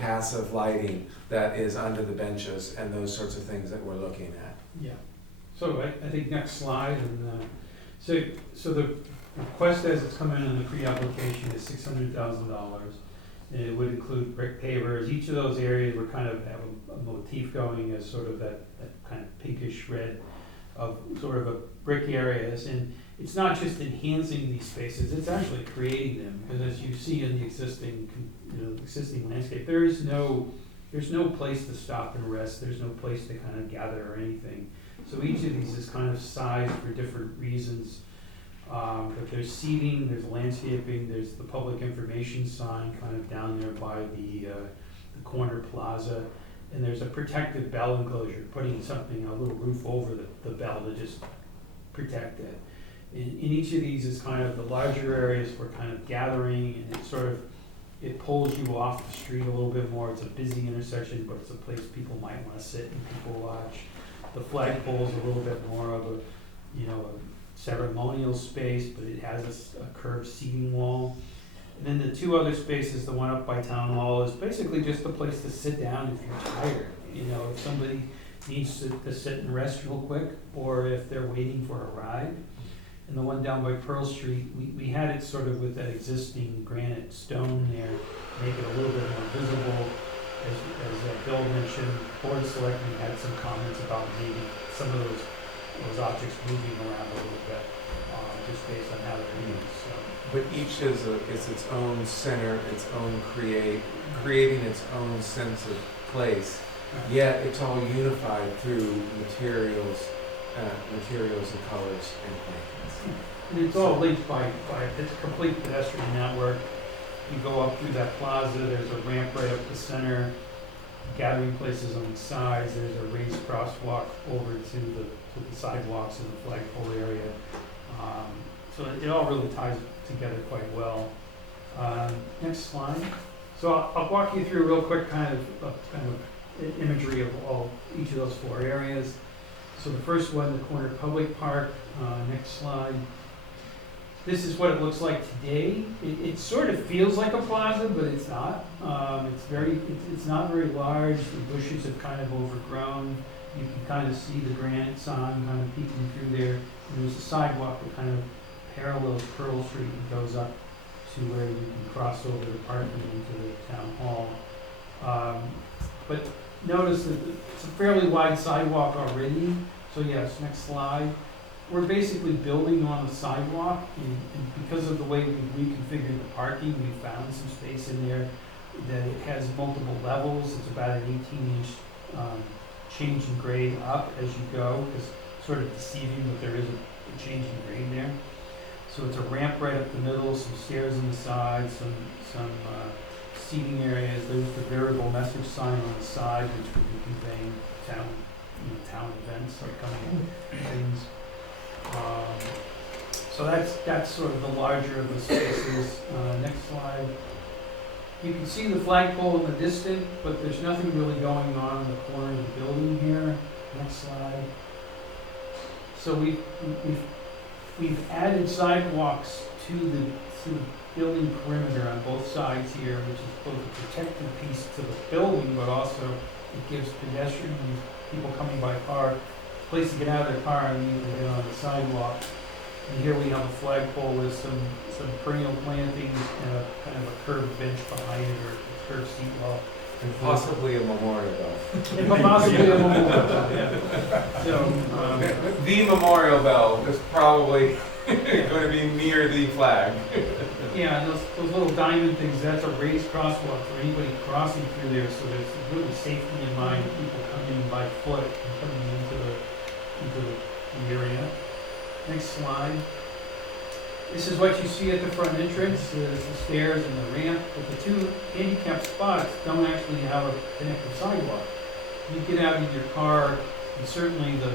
passive lighting that is under the benches, and those sorts of things that we're looking at. Yeah. So I think next slide, and so the request as it's come in the pre-application is $600,000. It would include brick pavers. Each of those areas were kind of have a motif going as sort of that kind of pinkish red of sort of a brick areas. And it's not just enhancing these spaces, it's actually creating them. Because as you see in the existing landscape, there's no place to stop and rest. There's no place to kind of gather or anything. So each of these is kind of sized for different reasons. But there's seating, there's landscaping, there's the public information sign kind of down there by the corner plaza, and there's a protective bell enclosure, putting a little roof over the bell to just protect it. In each of these is kind of the larger areas for kind of gathering, and it pulls you off the street a little bit more. It's a busy intersection, but it's a place people might want to sit and people watch. The flagpole is a little bit more of a ceremonial space, but it has a curved seating wall. And then the 2 other spaces, the one up by Town Hall, is basically just a place to sit down if you're tired. If somebody needs to sit and rest real quick, or if they're waiting for a ride. And the one down by Pearl Street, we had it sort of with that existing granite stone there, make it a little bit more visible. As Bill mentioned, Board of Selectmen had some comments about maybe some of those objects moving around a little bit, just based on how they're used. So. But each is its own center, its own creating its own sense of place. yet it's all unified through materials, materials and colors and plantings. And it's all linked by, it's a complete pedestrian network. You go up through that plaza, there's a ramp right up the center, gathering places on the sides, there's a raised crosswalk over to the sidewalks and the flagpole area. So it all really ties together quite well. Next slide. So I'll walk you through real quick kind of imagery of each of those 4 areas. So the first one, the corner public park, next slide. This is what it looks like today. It sort of feels like a plaza, but it's not. It's not very large. The bushes have kind of overgrown. You can kind of see the granite sign kind of peeking through there. And there's a sidewalk that kind of parallels Pearl Street and goes up to where you can cross over the parking into the town hall. But notice that it's a fairly wide sidewalk already. So yes, next slide. We're basically building on the sidewalk, and because of the way we reconfigured the parking, we found some space in there that it has multiple levels. It's about an 18-inch change in grade up as you go, because sort of deceiving that there is a change in grade there. So it's a ramp right up the middle, some stairs on the side, some seating areas. There's the variable message sign on the side, which would be conveying town events like coming things. So that's sort of the larger of the spaces. Next slide. You can see the flagpole in the distance, but there's nothing really going on in the corner of the building here. Next slide. So we've added sidewalks to the building perimeter on both sides here, which is both a protective piece to the building, but also it gives pedestrians, people coming by car, a place to get out of their car and immediately get on the sidewalk. And here we have a flagpole with some perennial plantings and a kind of a curved bench behind it, or a curved seat wall. And possibly a memorial bell. And possibly a memorial bell, yeah. So, the memorial bell is probably going to be near the flag. yeah, and those little diamond things, that's a raised crosswalk for anybody crossing through there, so there's really safety in mind, people coming by foot and coming into the area. Next slide. This is what you see at the front entrance. There's the stairs and the ramp, but the 2 handicap spots don't actually have a connected sidewalk. You get out of your car, and certainly the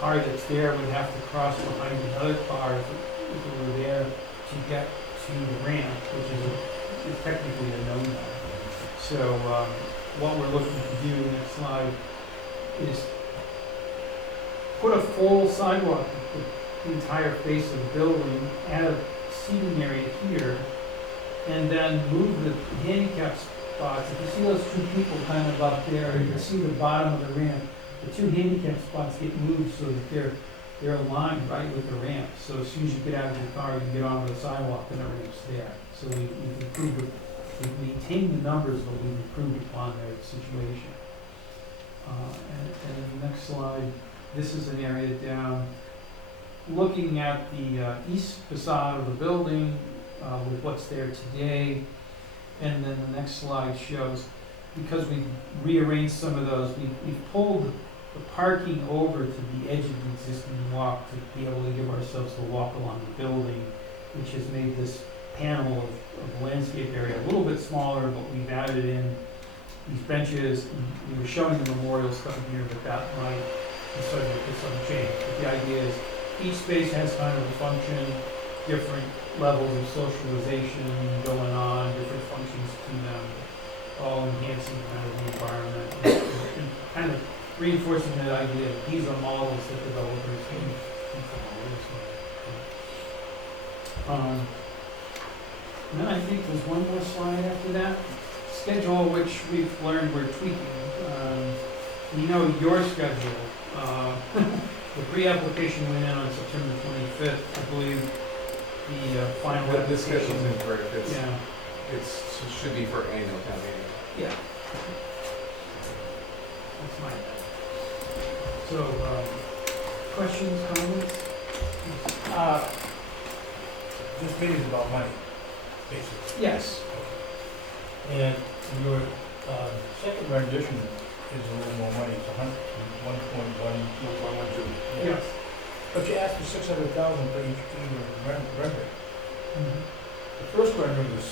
car that's there would have to cross behind the other car if it were there to get to the ramp, which is technically a no-no. So what we're looking to do, next slide, is put a full sidewalk, the entire face of the building, add a seating area here, and then move the handicap spots. If you see those 2 people kind of up there, you can see the bottom of the ramp. The 2 handicap spots get moved so that they're aligned right with the ramp. So as soon as you get out of your car, you can get onto the sidewalk and the ramp's there. So we've improved it. We've maintained the numbers, but we've improved upon their situation. And then the next slide, this is an area down looking at the east facade of the building with what's there today. And then the next slide shows, because we've rearranged some of those, we've pulled the parking over to the edge of the existing walk to be able to give ourselves the walk along the building, which has made this panel of landscape area a little bit smaller, but we've added in these benches. We were showing the memorial stuff here, but that might be subject to some change. But the idea is each space has kind of a function, different levels of socialization going on, different functions to them, all enhancing kind of the environment and kind of reinforcing that idea that these are models that developers can follow. And then I think there's one more slide after that. Schedule, which we've learned we're tweaking. You know your schedule. The pre-application went in on September 25th, I believe. The final But this application. schedule's incorrect. Yeah. It should be for annual town meeting. Yeah. That's my bad. So, questions, comments? This meeting's about money, basically. Yes. And your second rendition is a little more money, it's 1.1. Yes. But you asked for 600,000 for each rendering. The first rendering was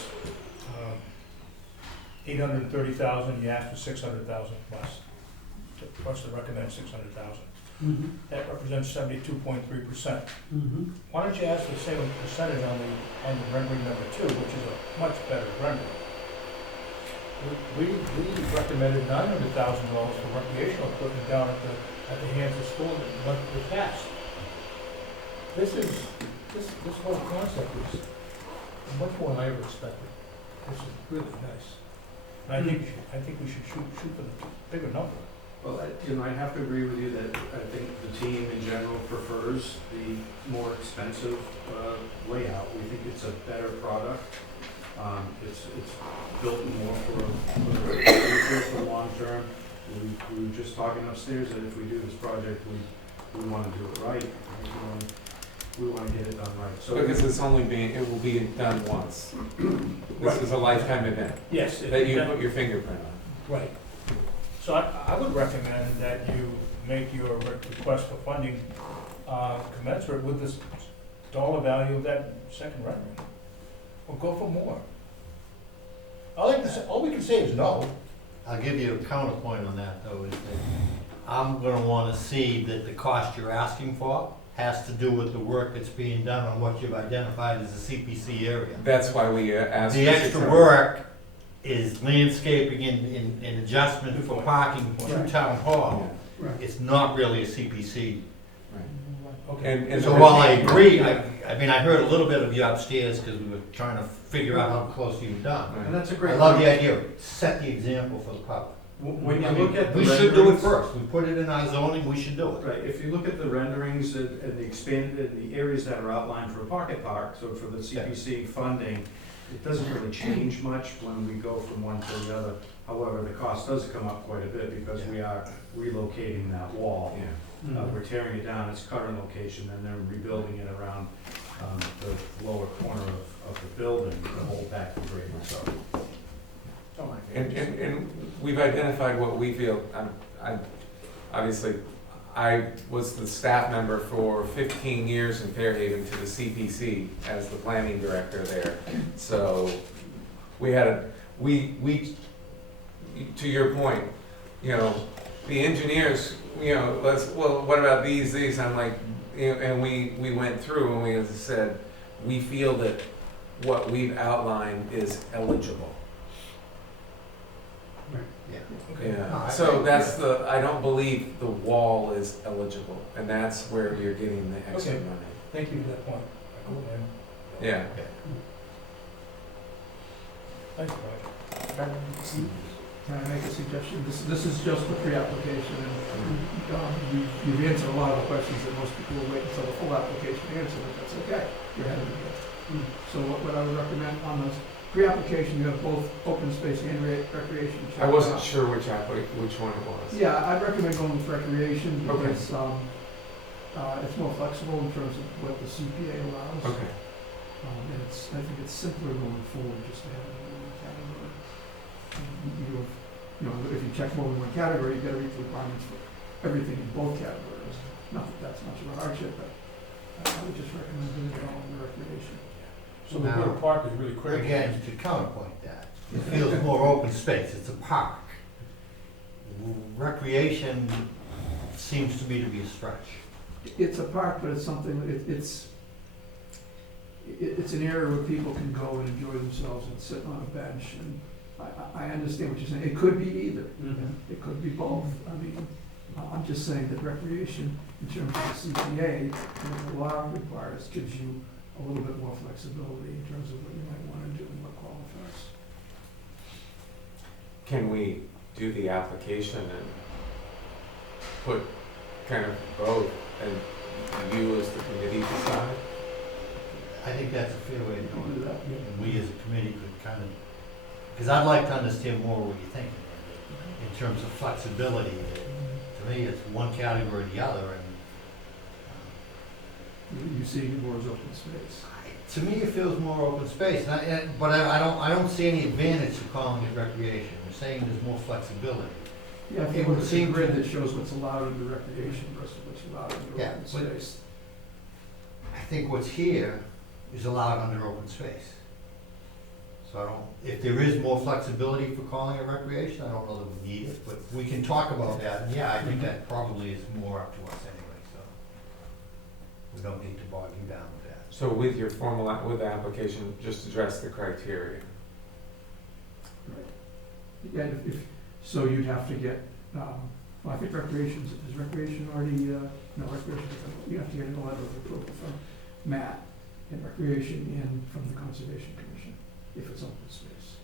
830,000, you asked for 600,000 plus the recommended 600,000. That represents 72.3%. Why don't you ask for the same percentage on the rendering number 2, which is a much better rendering? We recommended $900,000 for recreational equipment down at the hands of school that went to pass. This whole concept is much more than I ever expected. This is really nice. And I think we should shoot for the bigger number. Well, I have to agree with you that I think the team in general prefers the more expensive layout. We think it's a better product. It's built more for the long term. We were just talking upstairs that if we do this project, we want to do it right. We want to get it done right. So Because it will be done once. This is a lifetime event Yes. that you put your fingerprint on. Right. So I would recommend that you make your request for funding commensurate with this dollar value of that second rendering. Or go for more. All we can say is no. I'll give you a counterpoint on that, though, is that I'm gonna wanna see that the cost you're asking for has to do with the work that's being done on what you've identified as a CPC area. That's why we asked. The for extra 600. work is landscaping and adjustment for parking to town hall. Right. It's not really a CPC. Okay. And So while I agree, I mean, I heard a little bit of you upstairs because we were trying to figure out how close you've done. and that's a I great. love the idea, set the example for the public. When you I mean, look at the we should do it renderings- first, we put it in our zoning, we should do it. Right, if you look at the renderings and the expanded, the areas that are outlined for a pocket park, so for the CPC funding, it doesn't really change much when we go from one to the other. However, the cost does come up quite a bit because we are relocating that wall. Yeah. We're tearing it down its current location and then rebuilding it around the lower corner of the building to hold back the grade. So And we've identified what we feel, obviously, I was the staff member for 15 years in Fairhaven to the CPC as the planning director there. So we had, to your point, the engineers, what about these, I'm like, and we went through and we said, we feel that what we've outlined is eligible. Yeah, so that's I don't believe the wall is eligible, and that's where you're getting the extra Okay. money. Thank you for that point. Yeah. Thank you, Roger. Can I make a suggestion? This is just the pre-application, and you've answered a lot of the questions that most people will wait until the full application to answer, but that's okay. You're ahead of the game. So what I would recommend on this pre-application, you have both open space and recreation. I wasn't sure which one it was. Yeah, I'd recommend going with recreation Okay. because it's more flexible in terms of what the CPA allows. Okay. And I think it's simpler going forward just to have it in one category. If you check more than one category, you gotta meet the requirements for everything in both categories. Not that that's much of a hardship, but I would just recommend doing it all in the recreation. So the word park is really critical. Again, to counterpoint that, it feels more open space, it's a park. Recreation seems to me to be a stretch. It's a park, but it's something, it's an area where people can go and enjoy themselves and sit on a bench, and I understand what you're saying. It could be either. It could be both. I mean, I'm just saying that recreation, in terms of the CPA, and the law requires, gives you a little bit more flexibility in terms of what you might want to do and what qualifies. Can we do the application and put kind of both, and you as the committee decide? I think that's a fair way to You can do do it. that, yeah. And we as a committee could kind of, because I'd like to understand more what you're thinking in terms of flexibility. To me, it's one category or the other, and You see it more as open space. to me, it feels more open space. But I don't see any advantage to calling it recreation. We're saying there's more flexibility. Yeah, if It you would look at the seem grid to- that shows what's allowed under recreation versus what's allowed under Yeah, open but- space. I think what's here is allowed under open space. So I don't, if there is more flexibility for calling it recreation, I don't know that we need it, but we can talk about that, and yeah, I think that probably is more up to us anyway, so. We don't need to bog you down with that. So with your formal, with the application, just address the criteria. Yeah, if, so you'd have to get, well, I think recreation's, is recreation already, no, recreation, you have to get a letter of approval from Matt and recreation and from the Conservation Commission, if it's open space.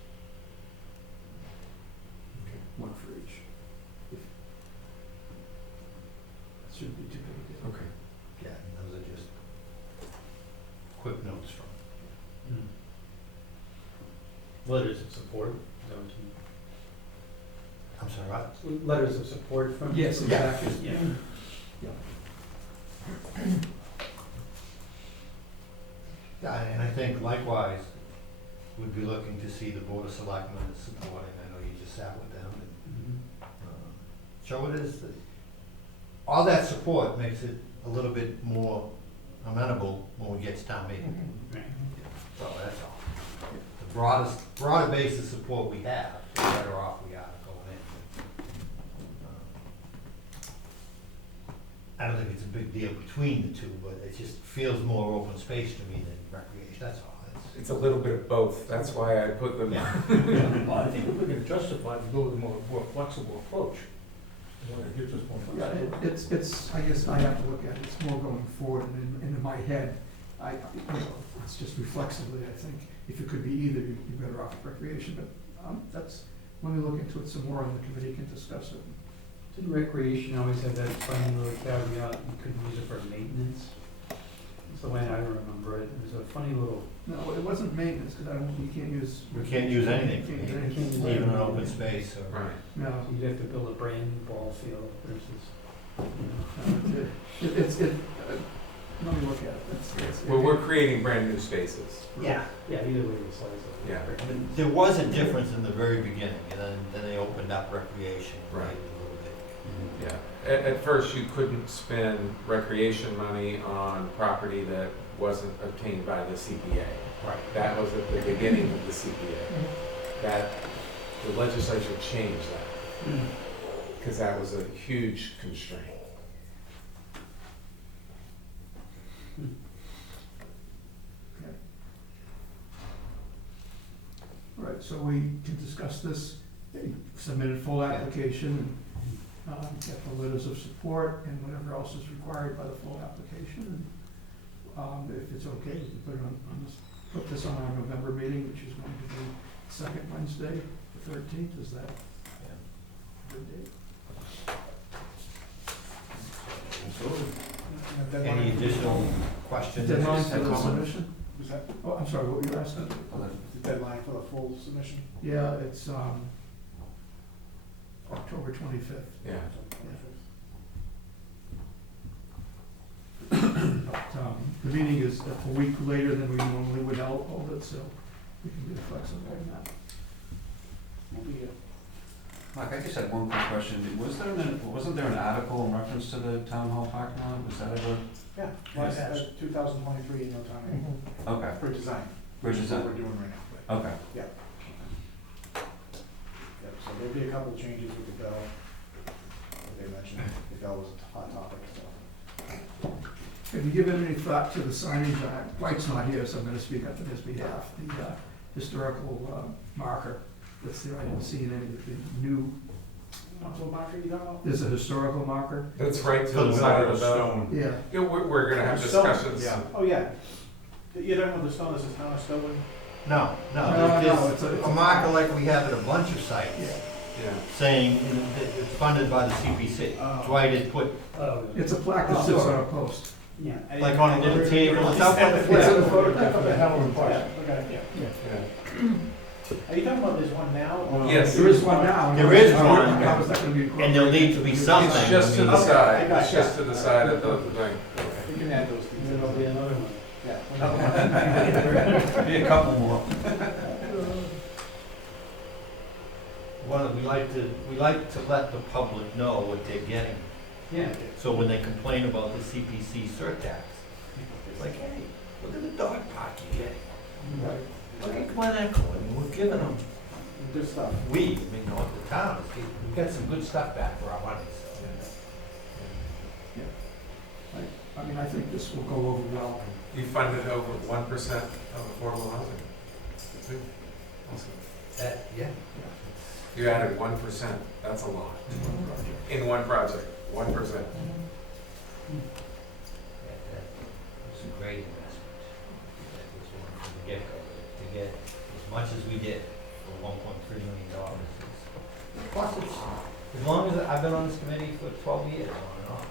One for each. That shouldn't be too big a deal. Okay. Yeah, and those are just quick notes from. Letters of support, is that what you I'm sorry, what? letters of support from? Yes, exactly. Yeah. Yeah, and I think likewise, we'd be looking to see the Board of Selectmen supporting, I know you just sat with them, and show it as, all that support makes it a little bit more amenable when we get to town meeting. Right. So that's all. The broader base of support we have, the better off we are going in. I don't think it's a big deal between the two, but it just feels more open space to me than recreation, that's all. It's a little bit of both, that's why I put them. Yeah. Well, I think we're gonna justify to go with a more flexible approach. Is what it gives us more Yeah, flexibility. it's, I guess I have to look at it, it's more going forward, and in my head, it's just reflexively, I think, if it could be either, you'd be better off with recreation, but, that's, when we look into it some more, and the committee can discuss it. Didn't recreation always have that funny little caveat, you couldn't use it for maintenance? That's the way I remember it, it was a funny little. No, it wasn't maintenance, because you can't use. We can't use anything, You can't use Can't anything. use even an open space or. Right. No, You'd have to build a brand new ball field versus, no, let me look at it, it's. Well, we're creating brand new spaces. Yeah. yeah, either way you slice it. Yeah. I mean, there was a difference in the very beginning, and then they opened up recreation Right. a little bit. Yeah, at first you couldn't spend recreation money on property that wasn't obtained by the CPA. Right. That was at the beginning of the CPA. That, the legislature changed that, because that was a huge constraint. All right, so we can discuss this, submit a full application, and get the letters of support and whatever else is required by the full application. And if it's okay, we can put it on this, put this on our November meeting, which is going to be second Wednesday, the 13th, is that a good date? Any additional questions? Deadline for the Comments? submission? Was that Oh, I'm sorry, what were you asking? the deadline for the full submission? Yeah, it's, October 25th. Yeah. The meeting is a week later than we normally would hold it, so we can be flexible in that. Mike, I just had one quick question. Wasn't there an article in reference to the town hall parking lot? Was that ever? Yeah, last, 2023 in no time, Okay. for design. Which is Which is what that? we're doing right now. Okay. Yeah, so there'll be a couple of changes with the bell. Like they mentioned, the bell was a hot topic, so. Have you given any thought to the signage? White's not here, so I'm gonna speak up on his behalf. The historical marker that's there, I didn't see in any of the new, What marker you talking about? there's a historical marker. That's right to the side of the bell. Yeah, Yeah, we're gonna have Stone, discussions. Yeah, oh, yeah. You're talking about the stone that says Town of Stoughton? No, No, there's it's a- a marker like we have at a bunch of sites, yeah. Yeah. saying that it's funded by the CPC. Oh. Dwight has put, Oh, It's a plaque that sits on a post. Yeah. like on a little table, it's up on the It's in the flag. photograph of the Halloween park. Yeah, okay, yeah. Yeah. Are you talking about there's one now? or- Yes. There is one now. There is one. How is that gonna be And there'll incorporated? need to be something. It's just to the I mean, side, I got it's you. just to the side of the thing. We can add those and things. then there'll be another one. Yeah. Be a couple more. we like to let the public know what they're getting. Yeah. So when they complain about the CPC surtax, it's like, hey, look at the dog park you're getting. Look at Glen Echo, I mean, we're giving them, Good stuff. the town, we got some good stuff back for our money, so. I mean, I think this will go over well. You funded over 1% of affordable housing. Good. Awesome. Yeah. You added 1%, that's a lot. In one project, 1%. That was a great investment. That was one from the get-go, to get as much as we did for $1.3 million. Plus, it's, as long as I've been on this committee for 12 years, on and off, and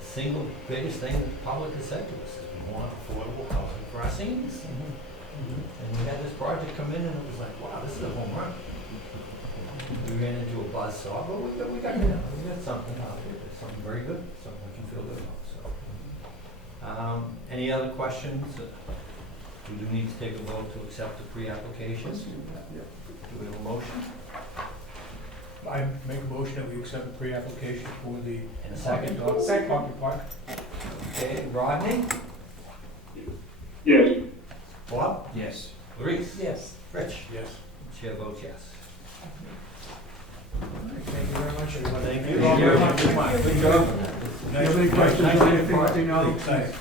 the single biggest thing that the public has said to us is we want affordable housing for our seniors. And we had this project come in and it was like, wow, this is a home run. We ran into a buzzsaw, but we got something out there, something very good, something we can feel good about, so. Any other questions? We do need to take a vote to accept the pre-application. Do we have a motion? I make a motion that we accept the pre-application for the. In a second? Pocket park. Okay, Rodney? Yes. Bob? Yes. Maurice? Yes. Rich? Yes. Chair votes yes. Thank you very much, everybody. Thank you. Thank you very much. Good job. Do you have any questions or anything, let me know. Thanks.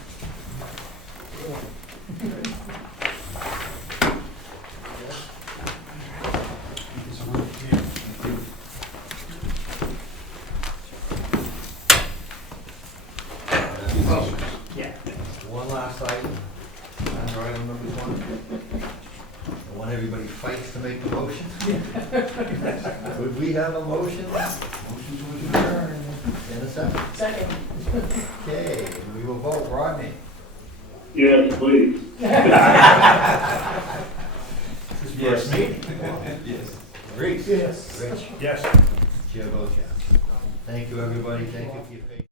One last item, under item number 1. I want everybody fights to make the motion. Would we have a motion? Motion to adjourn. In a second. Second. Okay, we will vote. Rodney? Yes, please. This is first meeting. Yes. Reese? Yes. Rich? Yes. Chair votes yes. Thank you, everybody. Thank you for your patience.